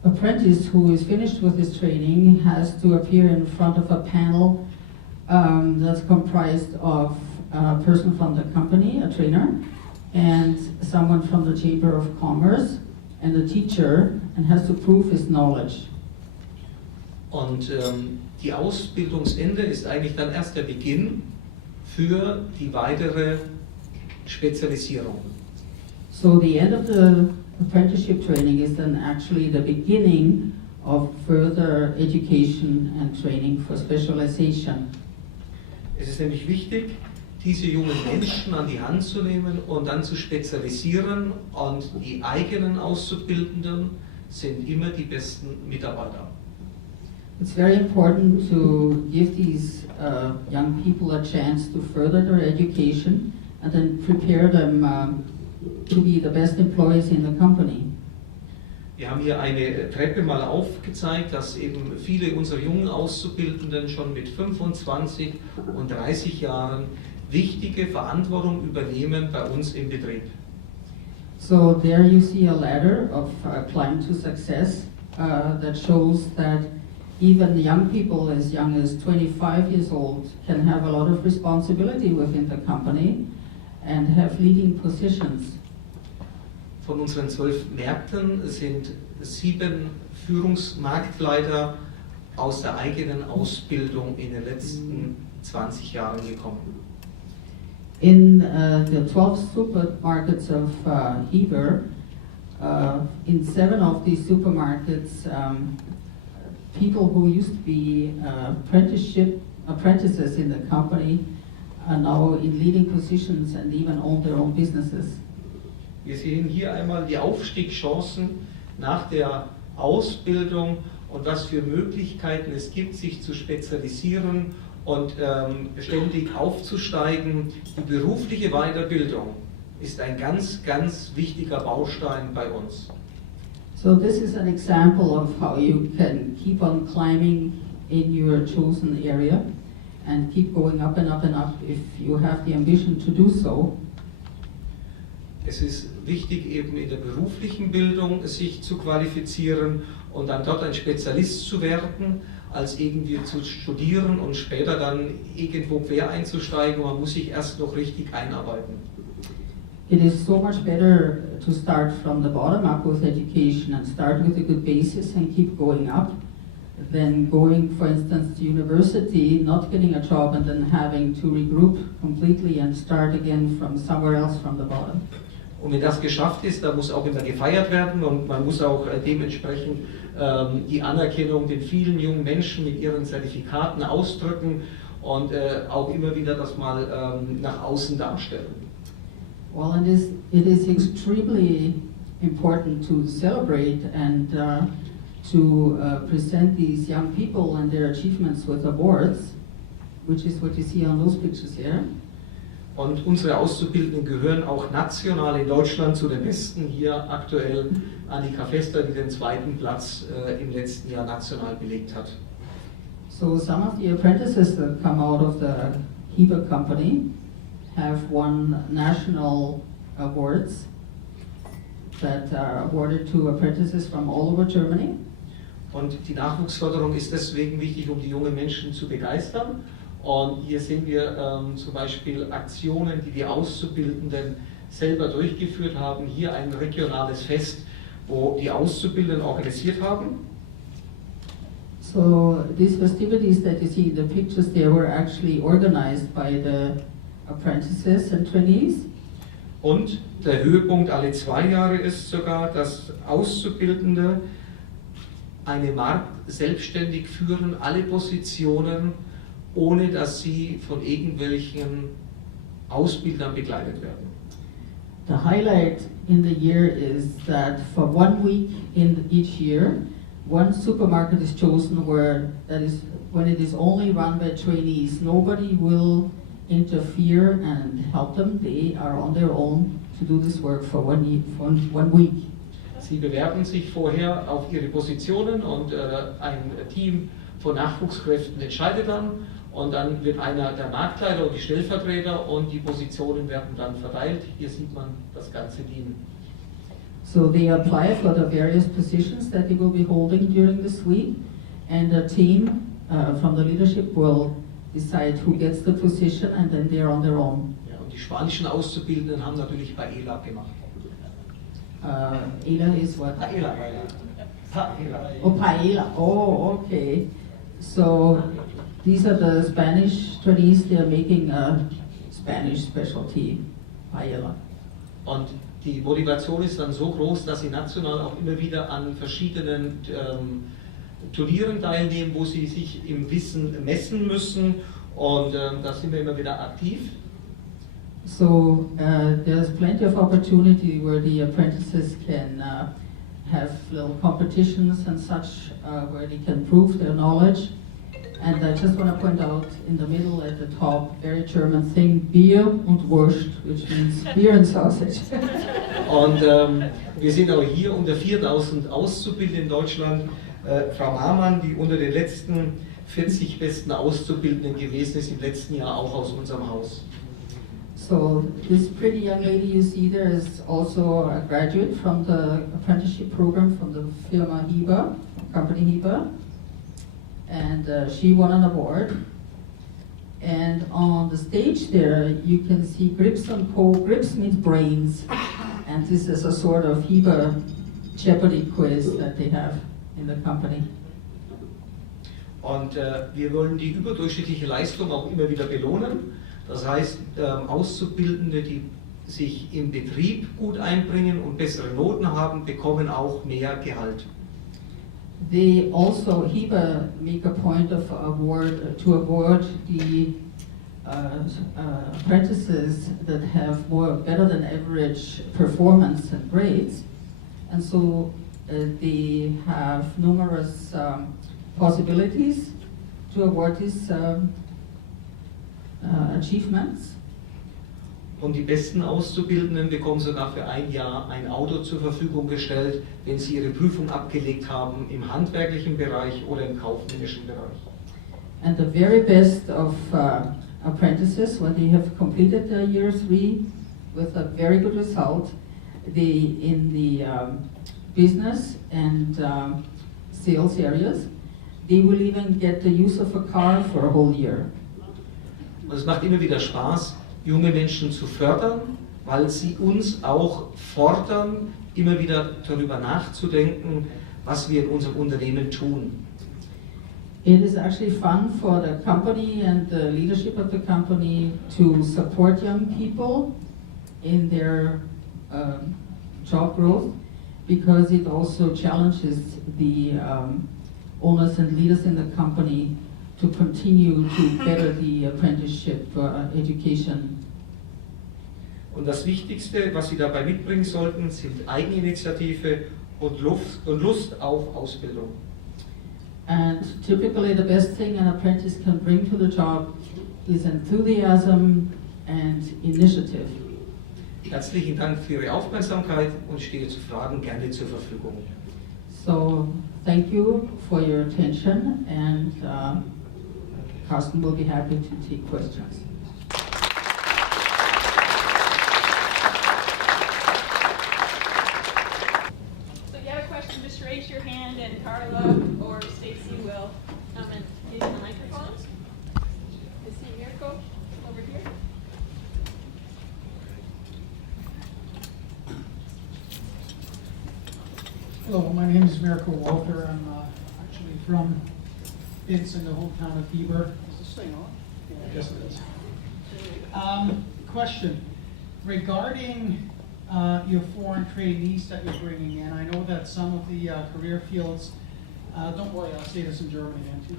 apprentice who is finished with his training has to appear in front of a panel that's comprised of a person from the company, a trainer, and someone from the Chamber of Commerce, and a teacher and has to prove his knowledge. Und die Ausbildungsende ist eigentlich dann erst der Beginn für die weitere Spezialisierung. So the end of the apprenticeship training is then actually the beginning of further education and training for specialization. Es ist nämlich wichtig, diese jungen Menschen an die Hand zu nehmen und dann zu spezialisieren, und die eigenen Auszubildenden sind immer die besten Mitarbeiter. It's very important to give these young people a chance to further their education and then prepare them to be the best employees in the company. Wir haben hier eine Treppe mal aufgezeigt, dass eben viele unserer jungen Auszubildenden schon mit 25 und 30 Jahren wichtige Verantwortung übernehmen bei uns im Betrieb. So there you see a ladder of climb to success that shows that even young people as young as 25 years old can have a lot of responsibility within the company and have leading positions. Von unseren 12 Märkten sind 7 Führungsmarktleiter aus der eigenen Ausbildung in den letzten 20 Jahren gekommen. In the 12 supermarkets of Heber, in 7 of these supermarkets, people who used to be apprentices in the company are now in leading positions and even own their own businesses. Wir sehen hier einmal die Aufstiegschancen nach der Ausbildung und was für Möglichkeiten es gibt, sich zu spezialisieren und ständig aufzusteigen. Die berufliche Weiterbildung ist ein ganz, ganz wichtiger Baustein bei uns. So this is an example of how you can keep on climbing in your chosen area and keep going up and up and up if you have the ambition to do so. Es ist wichtig, eben in der beruflichen Bildung sich zu qualifizieren und dann dort ein Spezialist zu werden, als irgendwie zu studieren und später dann irgendwo quer einzusteigen. Man muss sich erst noch richtig einarbeiten. It is so much better to start from the bottom up with education and start with a good basis and keep going up than going, for instance, to university, not getting a job and then having to regroup completely and start again from somewhere else from the bottom. Und wenn das geschafft ist, dann muss auch immer gefeiert werden und man muss auch dementsprechend die Anerkennung den vielen jungen Menschen mit ihren Zertifikaten ausdrücken und auch immer wieder das mal nach außen darstellen. Well, it is extremely important to celebrate and to present these young people and their achievements with awards, which is what you see on those pictures here. Und unsere Auszubildenden gehören auch national in Deutschland zu den Besten. Hier aktuell Annika Fester, die den 2. Platz im letzten Jahr national belegt hat. So some of the apprentices that come out of the Heber company have won national awards that are awarded to apprentices from all over Germany. Und die Nachwuchsförderung ist deswegen wichtig, um die jungen Menschen zu begeistern. Und hier sehen wir zum Beispiel Aktionen, die die Auszubildenden selber durchgeführt haben. Hier ein regionales Fest, wo die Auszubildenden organisiert haben. So these festivities that you see in the pictures there were actually organized by the apprentices and trainees. Und der Höhepunkt alle 2 Jahre ist sogar, dass Auszubildende eine Markt selbstständig führen, alle Positionen, ohne dass sie von irgendwelchen Ausbildern begleitet werden. The highlight in the year is that for 1 week in each year, one supermarket is chosen where when it is only run by trainees, nobody will interfere and help them. They are on their own to do this work for 1 week. Sie bewerben sich vorher auf ihre Positionen und ein Team von Nachwuchskräften entscheidet dann. Und dann wird einer der Marktleiter und die Stellvertreter und die Positionen werden dann verteilt. Hier sieht man das ganze Team. So they apply for the various positions that they will be holding during this week, and a team from the leadership will decide who gets the position, and then they are on their own. Ja, und die spanischen Auszubildenden haben natürlich bei ELAP gemacht. Ela is what? Paella. Paella. Oh, paella. Oh, okay. So these are the Spanish tradies. They are making a Spanish specialty, paella. Und die Motivation ist dann so groß, dass sie national auch immer wieder an verschiedenen Turnieren teilnehmen, wo sie sich im Wissen messen müssen. Und da sind wir immer wieder aktiv. So there's plenty of opportunity where the apprentices can have little competitions and such where they can prove their knowledge. And I just want to point out in the middle at the top, very German thing, Bier und Wurst, which means beer and sausage. Und wir sind auch hier unter 4000 Auszubildenden in Deutschland. Frau Hamann, die unter den letzten 40 besten Auszubildenden gewesen ist, im letzten Jahr auch aus unserem Haus. So this pretty young lady you see there is also a graduate from the apprenticeship program from the firma Hieber, company Hieber. And she won an award. And on the stage there, you can see Grips and Co. Grips means brains. And this is a sort of Hieber Jeopardy quiz that they have in the company. Und wir wollen die überdurchschnittliche Leistung auch immer wieder belohnen. Das heißt, Auszubildende, die sich im Betrieb gut einbringen und bessere Noten haben, bekommen auch mehr Gehalt. They also, Hieber, make a point of award to award the apprentices that have better than average performance and grades, and so they have numerous possibilities to award these achievements. Und die besten Auszubildenden bekommen sogar für ein Jahr ein Auto zur Verfügung gestellt, wenn sie ihre Prüfung abgelegt haben im handwerklichen Bereich oder im kaufmännischen Bereich. And the very best of apprentices, when they have completed their year 3 with a very good result, they in the business and sales areas, they will even get the use of a car for a whole year. Und es macht immer wieder Spaß, junge Menschen zu fördern, weil sie uns auch fordern, immer wieder darüber nachzudenken, was wir in unserem Unternehmen tun. It is actually fun for the company and the leadership of the company to support young people in their job growth, because it also challenges the owners and leaders in the company to continue to better the apprenticeship education. Und das Wichtigste, was Sie dabei mitbringen sollten, sind Eigeninitiative und Lust auf Ausbildung. And typically the best thing an apprentice can bring to the job is enthusiasm and initiative. Herzlichen Dank für Ihre Aufmerksamkeit und stehe zu Fragen gerne zur Verfügung. So thank you for your attention, and Carsten will be happy to take questions. So if you have a question, just raise your hand and Carla or Stacy will come and give you the microphones. I see Mirko over here. Hello, my name is Uli Walther. I'm actually from Binz in the hometown of Heber. Is this thing on? Yes, it is. Question regarding your foreign trainees that you're bringing in. I know that some of the career fields, don't worry, I'll say this in German again too.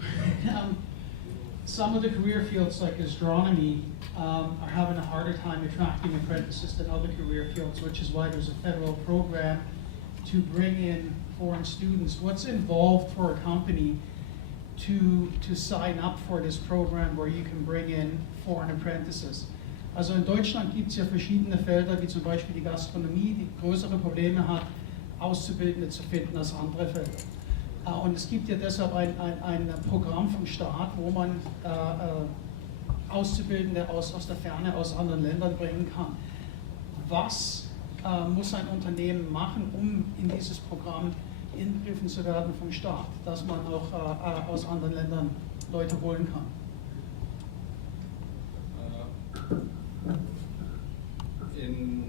Some of the career fields like astronomy are having a harder time attracting apprentices than other career fields, which is why there's a federal program to bring in foreign students. What's involved for a company to sign up for this program where you can bring in foreign apprentices? Also in Deutschland gibt es ja verschiedene Felder, wie zum Beispiel die Gastronomie, die größere Probleme hat, Auszubildende zu finden als andere Felder. Und es gibt ja deshalb ein Programm vom Staat, wo man Auszubildende aus der Ferne, aus anderen Ländern bringen kann. Was muss ein Unternehmen machen, um in dieses Programm inbegriffen zu werden vom Staat, dass man auch aus anderen Ländern Leute holen kann? In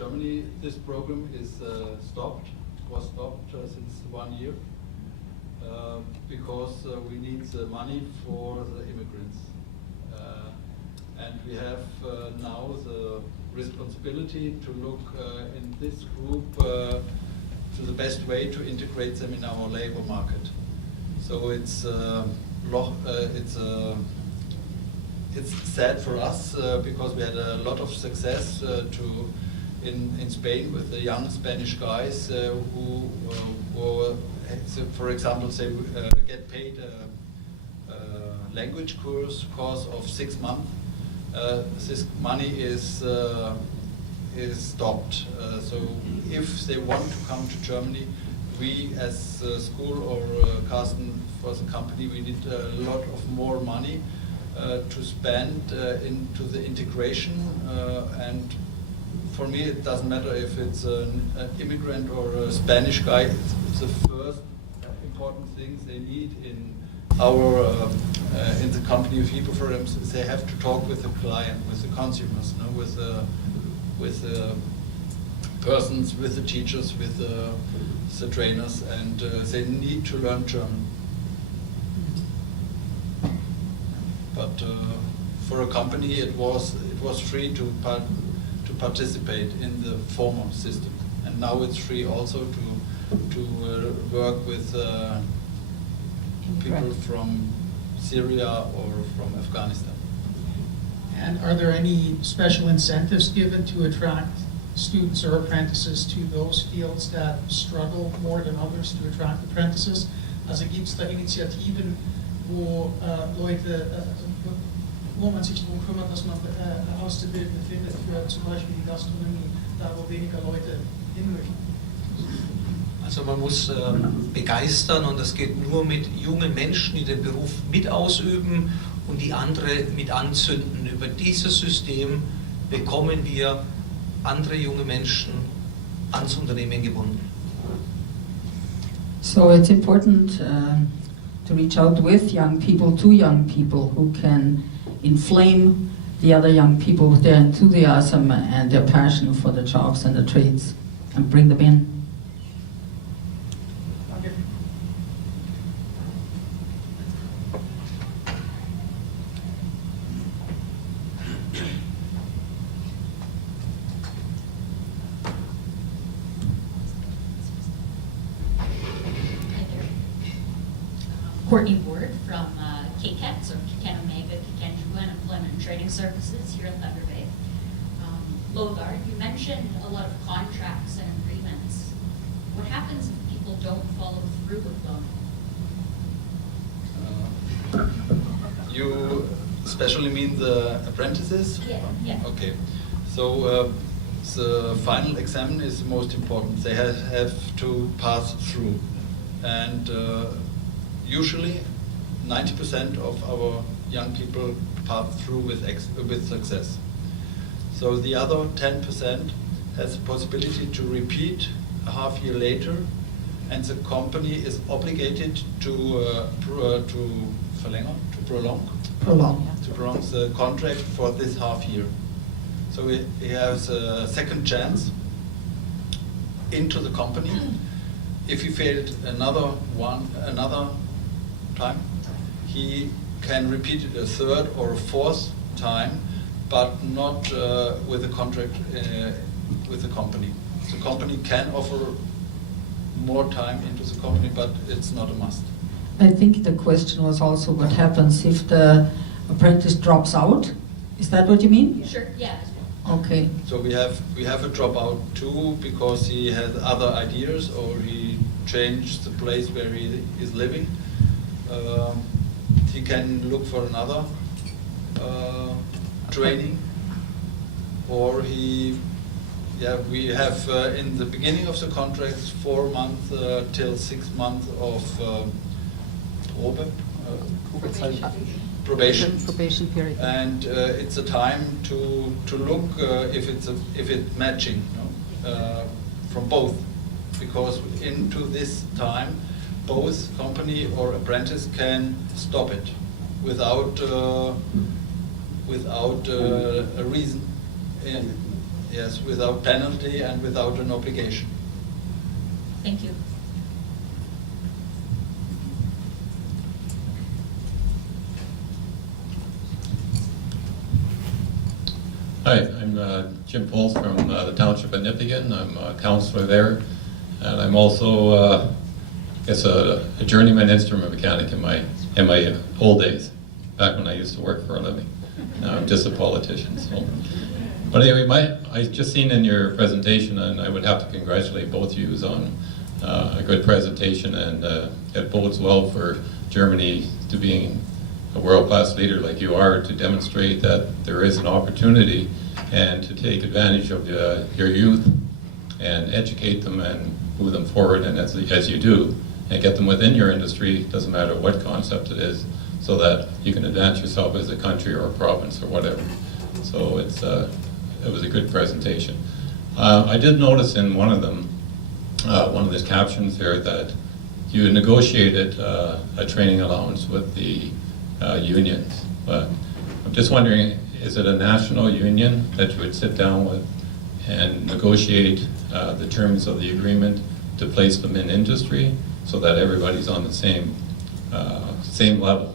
Germany, this program is stopped. Was stopped since 1 year because we need the money for the immigrants, and we have now the responsibility to look in this group to the best way to integrate them in our labor market. So it's sad for us because we had a lot of success in Spain with the young Spanish guys who were, for example, say get paid a language course of 6 months. This money is stopped. So if they want to come to Germany, we as a school or Carsten for the company, we need a lot of more money to spend into the integration. And for me, it doesn't matter if it's an immigrant or a Spanish guy. It's the first important things they need in our in the company of Hypo for them. They have to talk with the client, with the consumers, no? with the persons, with the teachers, with the trainers, and they need to learn German. But for a company, it was free to participate in the former system, and now it's free also to work with people from Syria or from Afghanistan. And are there any special incentives given to attract students or apprentices to those fields that struggle more than others to attract apprentices? Also gibt es da Initiativen, wo wo man sich darum kümmert, dass man Auszubildende findet für zum Beispiel die Gastronomie, da wo weniger Leute hin möchten? Also man muss begeistern, und das geht nur mit jungen Menschen, die den Beruf mit ausüben und die andere mit anzünden. Über dieses System bekommen wir andere junge Menschen ans Unternehmen gebunden. So it's important to reach out with young people, to young people who can inflame the other young people with their enthusiasm and their passion for the jobs and the trades and bring them in. Danke. Courtney Ward from KCAT, so Kiken Omega, Kiken Juan Employment and Training Services here in Thunder Bay. Lothar, you mentioned a lot of contracts and agreements. What happens if people don't follow through with them? You especially mean the apprentices? Yeah. Okay. So the final exam is the most important. They have to pass through. And usually 90% of our young people pass through with success. So the other 10% has the possibility to repeat a half year later, and the company is obligated to prolong the contract for this half year. So he has a second chance into the company. If he failed another time, he can repeat it a third or a fourth time, but not with a contract with the company. The company can offer more time into the company, but it's not a must. I think the question was also what happens if the apprentice drops out. Is that what you mean? Sure, yeah. Okay. So we have a dropout too, because he has other ideas or he changed the place where he is living. He can look for another training, or we have in the beginning of the contract 4 months till 6 months of probation period. and it's a time to look if it's matching, from both, because into this time both company or apprentice can stop it without a reason. Yes, without penalty and without an obligation. Thank you. Hi, I'm Jim Poles from the Township of Nipigon. I'm a counselor there, and I'm also, I guess, a journeyman instrument mechanic in my old days, back when I used to work for a living. Now I'm just a politician. So. But anyway, I just seen in your presentation, and I would have to congratulate both of you on a good presentation, and it bodes well for Germany to being a world-class leader like you are, to demonstrate that there is an opportunity and to take advantage of your youth and educate them and move them forward, and as you do, and get them within your industry, doesn't matter what concept it is, so that you can advance yourself as a country or a province or whatever. So it was a good presentation. I did notice in one of them, one of the captions there, that you negotiated a training allowance with the unions. But I'm just wondering, is it a national union that you would sit down with and negotiate the terms of the agreement to place them in industry so that everybody's on the same level?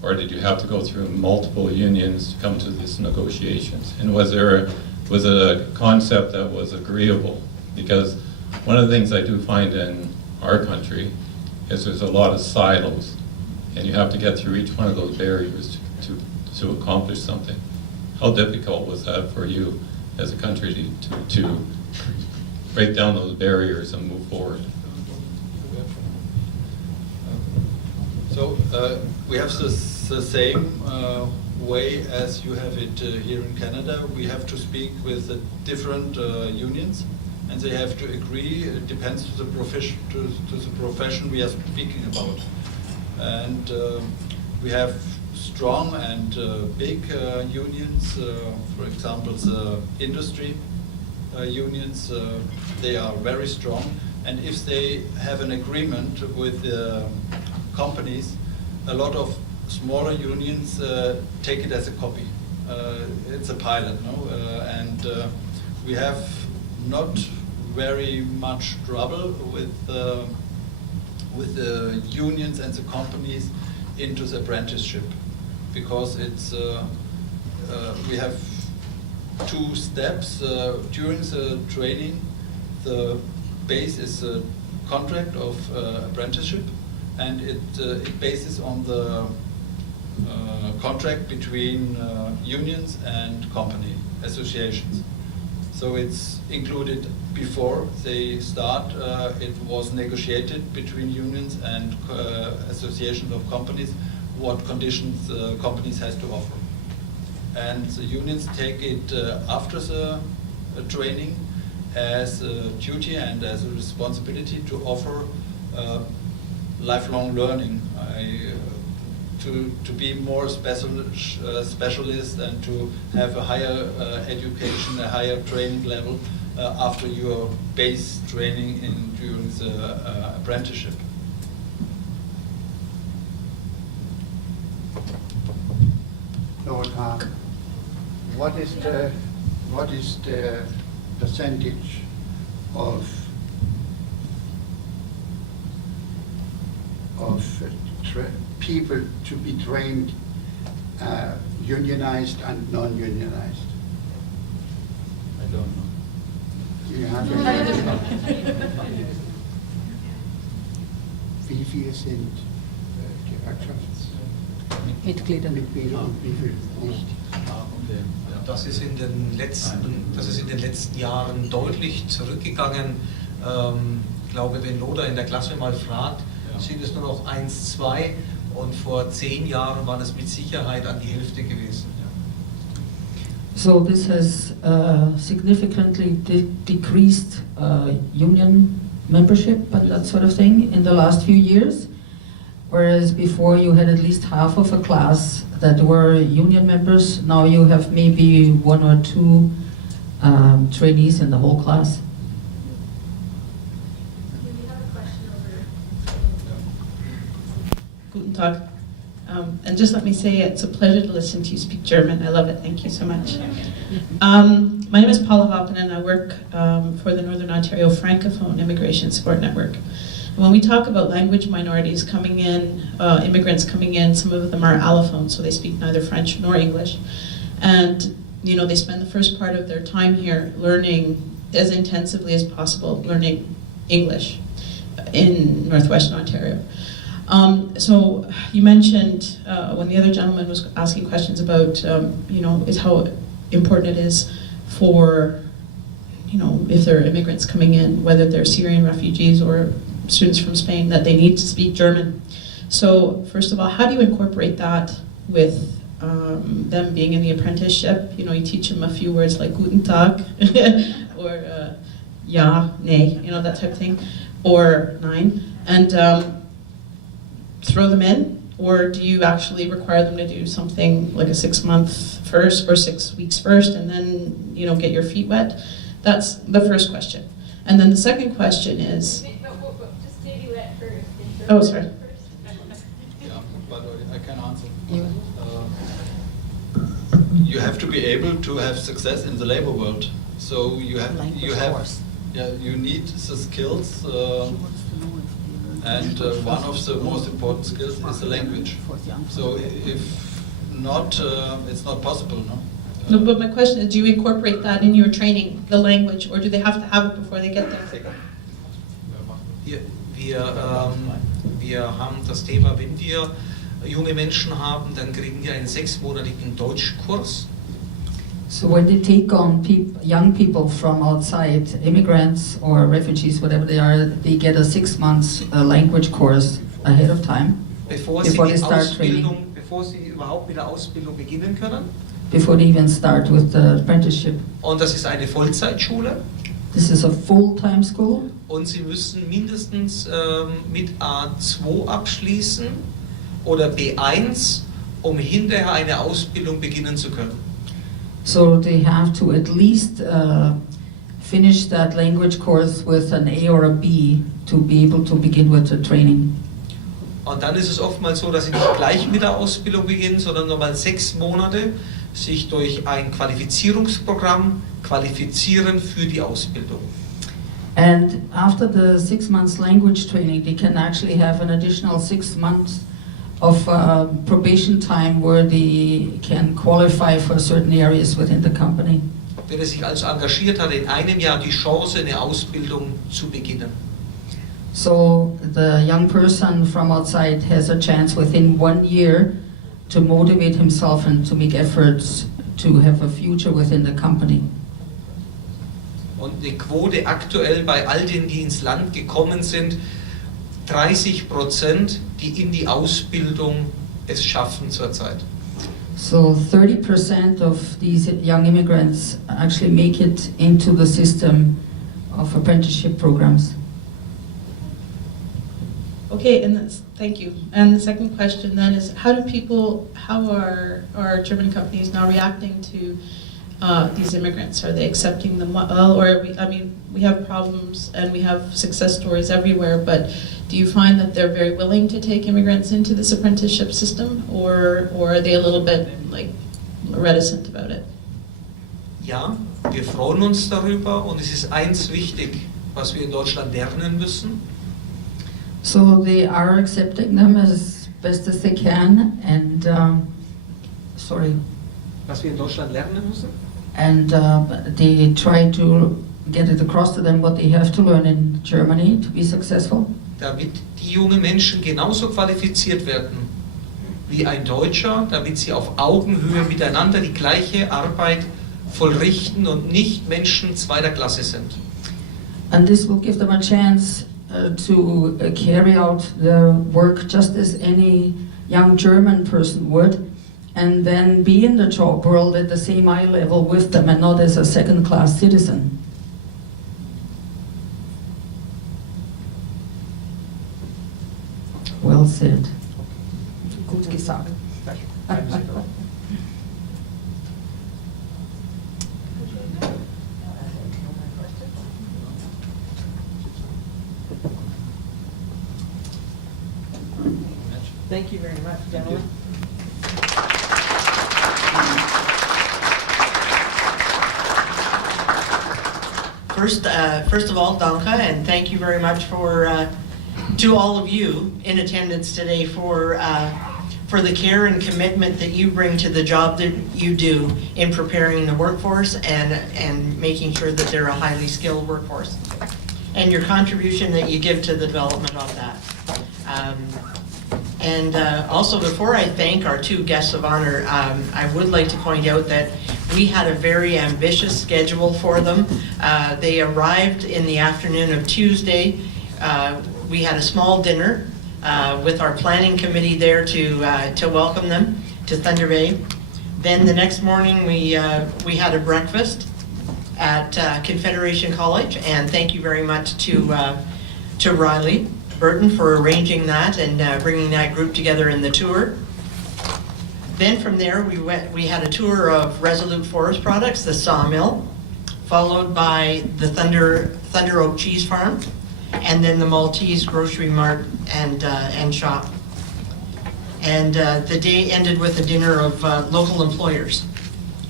Or did you have to go through multiple unions to come to these negotiations? And was it a concept that was agreeable? Because one of the things I do find in our country is there's a lot of silos, and you have to get through each one of those barriers to accomplish something. How difficult was that for you as a country to break down those barriers and move forward? So we have the same way as you have it here in Canada. We have to speak with different unions, and they have to agree. It depends to the profession we are speaking about. And we have strong and big unions. For example, the industry unions, they are very strong. And if they have an agreement with companies, a lot of smaller unions take it as a copy. It's a pilot, no? And we have not very much trouble with the unions and the companies into the apprenticeship, because it's we have two steps during the training. The base is a contract of apprenticeship, and it bases on the contract between unions and company associations. So it's included before they start. It was negotiated between unions and associations of companies what conditions companies has to offer. And the unions take it after the training as a duty and as a responsibility to offer lifelong learning, to be more specialist and to have a higher education, a higher training level after your base training during the apprenticeship. So, what is the percentage of people to be trained unionized and non-unionized? I don't know. You have wie viel sind Mitglieder. Mitglieder und wie viel nicht? Okay. Ja. Das ist in den letzten Jahren deutlich zurückgegangen. Ich glaube, wenn Lothar in der Klasse mal fragt, sind es nur noch 1, 2, und vor 10 Jahren waren es mit Sicherheit an die Hälfte gewesen. So this has significantly decreased union membership and that sort of thing in the last few years, whereas before you had at least half of a class that were union members. Now you have maybe 1 or 2 trainees in the whole class. Guten Tag. And just let me say it's a pleasure to listen to you speak German. I love it. Thank you so much. My name is Paula Hoppen, and I work for the Northern Ontario Francophone Immigration Support Network. When we talk about language minorities coming in, immigrants coming in, some of them are allophones, so they speak neither French nor English. And they spend the first part of their time here learning as intensively as possible, learning English in Northwestern Ontario. So you mentioned when the other gentleman was asking questions about, is how important it is for, if there are immigrants coming in, whether they're Syrian refugees or students from Spain, that they need to speak German. So first of all, how do you incorporate that with them being in the apprenticeship? You teach them a few words like Guten Tag, or Ja, Nee, that type of thing, or Nein, and throw them in? Or do you actually require them to do something like a 6 month first or 6 weeks first and then, get your feet wet? That's the first question. And then the second question is... Just daily wet first. Oh, sorry. Yeah, but I can answer. You have to be able to have success in the labor world. So you need the skills, and one of the most important skills is the language. So if not, it's not possible, no? No, but my question is, do you incorporate that in your training, the language, or do they have to have it before they get there? Wir haben das Thema, wenn wir junge Menschen haben, dann kriegen die einen 6-monatigen Deutschkurs. So when they take on young people from outside, immigrants or refugees, whatever they are, they get a 6 months language course ahead of time Bevor they start training, bevor sie überhaupt mit der Ausbildung beginnen können. before they even start with the apprenticeship. Und das ist eine Vollzeitschule. This is a full-time school. Und sie müssen mindestens mit A2 abschließen oder B1, um hinterher eine Ausbildung beginnen zu können. So they have to at least finish that language course with an A or a B to be able to begin with the training. Und dann ist es oftmals so, dass sie nicht gleich mit der Ausbildung beginnen, sondern nochmal 6 Monate sich durch ein Qualifizierungsprogramm qualifizieren für die Ausbildung. And after the 6 months language training, they can actually have an additional 6 months of probation time where they can qualify for certain areas within the company. Wenn er sich also engagiert hat, in einem Jahr die Chance, eine Ausbildung zu beginnen. So the young person from outside has a chance within 1 year to motivate himself and to make efforts to have a future within the company. Und die Quote aktuell bei all denen, die ins Land gekommen sind, 30%, die in die Ausbildung es schaffen zurzeit. So 30% of these young immigrants actually make it into the system of apprenticeship programs. Okay, and thank you. And the second question then is, how are German companies now reacting to these immigrants? Are they accepting them well, or we have problems and we have success stories everywhere, but do you find that they're very willing to take immigrants into this apprenticeship system, or are they a little bit reticent about it? Ja, wir freuen uns darüber und es ist eins wichtig, was wir in Deutschland lernen müssen. So they are accepting them as best as they can, and Was wir in Deutschland lernen müssen? and they try to get it across to them what they have to learn in Germany to be successful. Damit die jungen Menschen genauso qualifiziert werden wie ein Deutscher, damit sie auf Augenhöhe miteinander die gleiche Arbeit vollrichten und nicht Menschen zweiter Klasse sind. And this will give them a chance to carry out their work just as any young German person would, and then be in the job world at the same eye level with them and not as a second-class citizen. Well said. Gut gesagt. Thank you you very much, gentlemen. First of all, Danke, and thank you very much for to all of you in attendance today for the care and commitment that you bring to the job that you do in preparing the workforce and making sure that they're a highly skilled workforce, and your contribution that you give to the development of that. Also, before I thank our two guests of honor, I would like to point out that we had a very ambitious schedule for them. They arrived in the afternoon of Tuesday. We had a small dinner with our planning committee there to welcome them to Thunder Bay. Then the next morning we had a breakfast at Confederation College, and thank you very much to Riley Burton for arranging that and bringing that group together in the tour. Then from there we had a tour of Resolute Forest Products, the sawmill, followed by the Thunder Oak Cheese Farm, and then the Maltese Grocery Mart and shop. And the day ended with a dinner of local employers.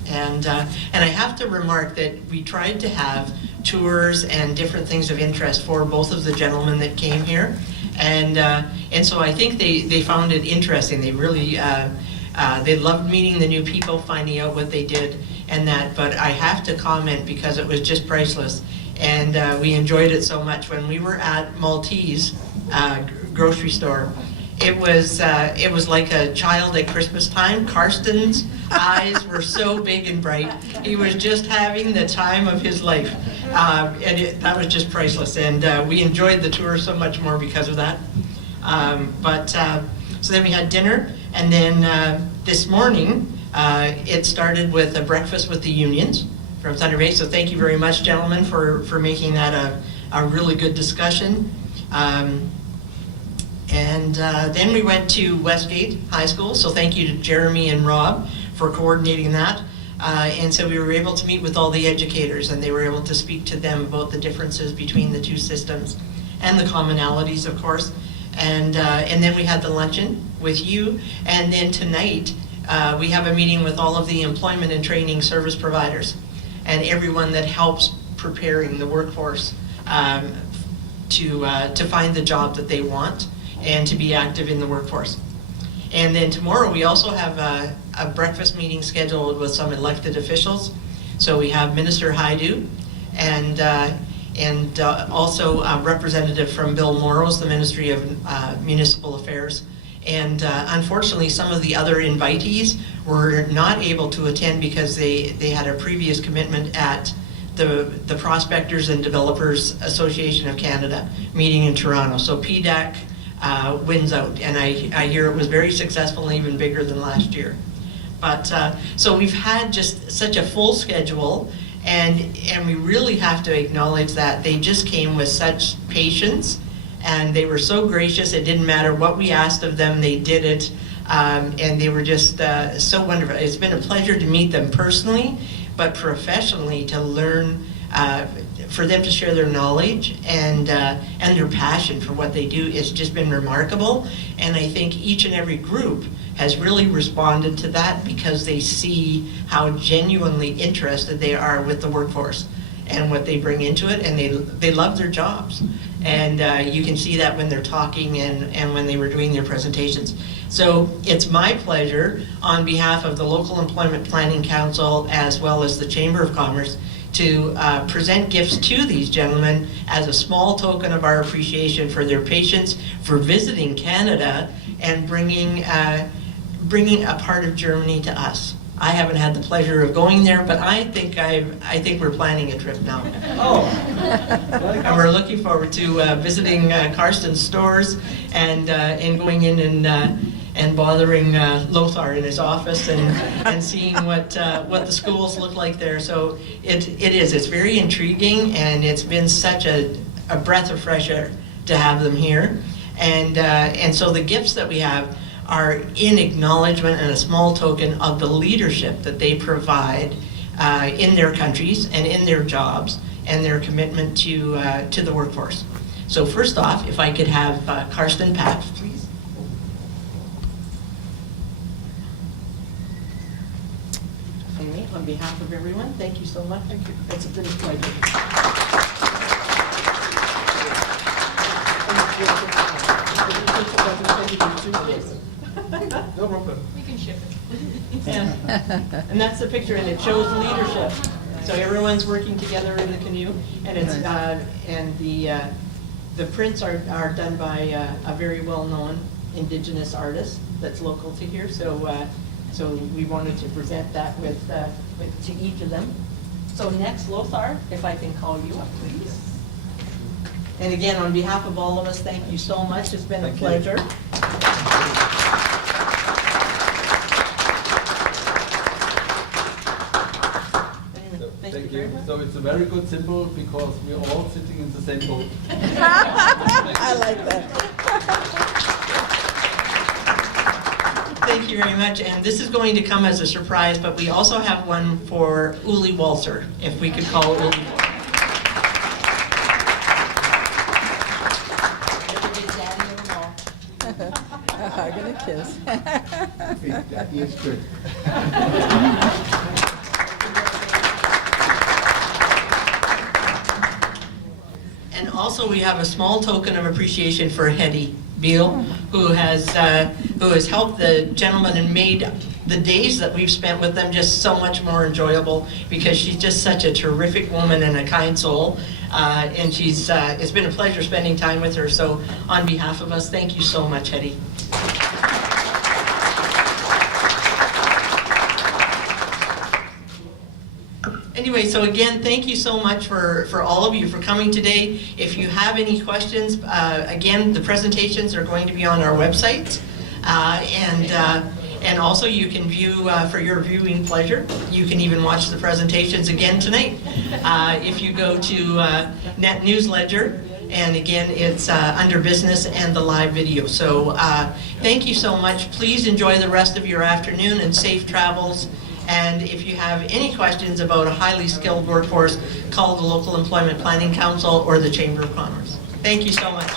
And I have to remark that we tried to have tours and different things of interest for both of the gentlemen that came here. And so I think they found it interesting. They really, they loved meeting the new people, finding out what they did and that. But I have to comment because it was just priceless. And we enjoyed it so much. When we were at Maltese grocery store, it was like a child at Christmas time. Karsten's eyes were so big and bright. He was just having the time of his life. That was just priceless. And we enjoyed the tour so much more because of that. So then we had dinner. And then this morning, it started with a breakfast with the unions from Thunder Bay. So thank you very much, gentlemen, for making that a really good discussion. Then we went to Westgate High School, so thank you to Jeremy and Rob for coordinating that. And so we were able to meet with all the educators, and they were able to speak to them about the differences between the two systems and the commonalities, of course. And then we had the luncheon with you, and then tonight we have a meeting with all of the employment and training service providers and everyone that helps preparing the workforce to find the job that they want and to be active in the workforce. And then tomorrow we also have a breakfast meeting scheduled with some elected officials. So we have Minister Haidu and also a representative from Bill Morrow's, the Ministry of Municipal Affairs. And unfortunately, some of the other invitees were not able to attend because they had a previous commitment at the Prospectors and Developers Association of Canada meeting in Toronto. So PDAC wins out, and I hear it was very successful and even bigger than last year. But so we've had just such a full schedule, and we really have to acknowledge that they just came with such patience, and they were so gracious. It didn't matter what we asked of them, they did it, and they were just so wonderful. It's been a pleasure to meet them personally, but professionally to learn, for them to share their knowledge and their passion for what they do. It's just been remarkable, and I think each and every group has really responded to that because they see how genuinely interested they are with the workforce and what they bring into it, and they love their jobs. And you can see that when they're talking and when they were doing their presentations. So it's my pleasure on behalf of the Local Employment Planning Council as well as the Chamber of Commerce to present gifts to these gentlemen as a small token of our appreciation for their patience, for visiting Canada and bringing a part of Germany to us. I haven't had the pleasure of going there, but I think we're planning a trip now. Oh. And we're looking forward to visiting Karsten's stores and going in and bothering Lothar in his office and seeing what the schools look like there. So it's very intriguing, and it's been such a breath of fresh air to have them here. And so the gifts that we have are in acknowledgement and a small token of the leadership that they provide in their countries and in their jobs and their commitment to the workforce. So first off, if I could have Karsten Patch, please. on behalf of everyone, thank you so much. Thank you. It's been a pleasure. No problem. We can ship it. And that's the picture, and it shows leadership. So everyone's working together in the canoe, and it's and the prints are done by a very well-known Indigenous artist that's local to here. So so we wanted to present that with to each of them. So next, Lothar, if I can call you up, please. And again, on behalf of all of us, thank you so much. It's been a pleasure. Thank you. So it's a very good symbol because we're all sitting in the same boat. I like that. Thank you very much. And this is going to come as a surprise, but we also have one for Uli Walther, if we could call Uli Walther. A hug and a kiss. That is good. And also, we have a small token of appreciation for Hetty Beal, who has helped the gentleman and made the days that we've spent with them just so much more enjoyable, because she's just such a terrific woman and a kind soul. And it's been a pleasure spending time with her. So on behalf of us, thank you so much, Hetty. Anyway, so again, thank you so much for all of you for coming today. If you have any questions, again, the presentations are going to be on our website. And also you can view, for your viewing pleasure, you can even watch the presentations again tonight. If you go to Net News Ledger, and again, it's under business and the live video. So thank you so much. Please enjoy the rest of your afternoon and safe travels. And if you have any questions about a highly skilled workforce, call the local Employment Planning Council or the Chamber of Commerce. Thank you so much.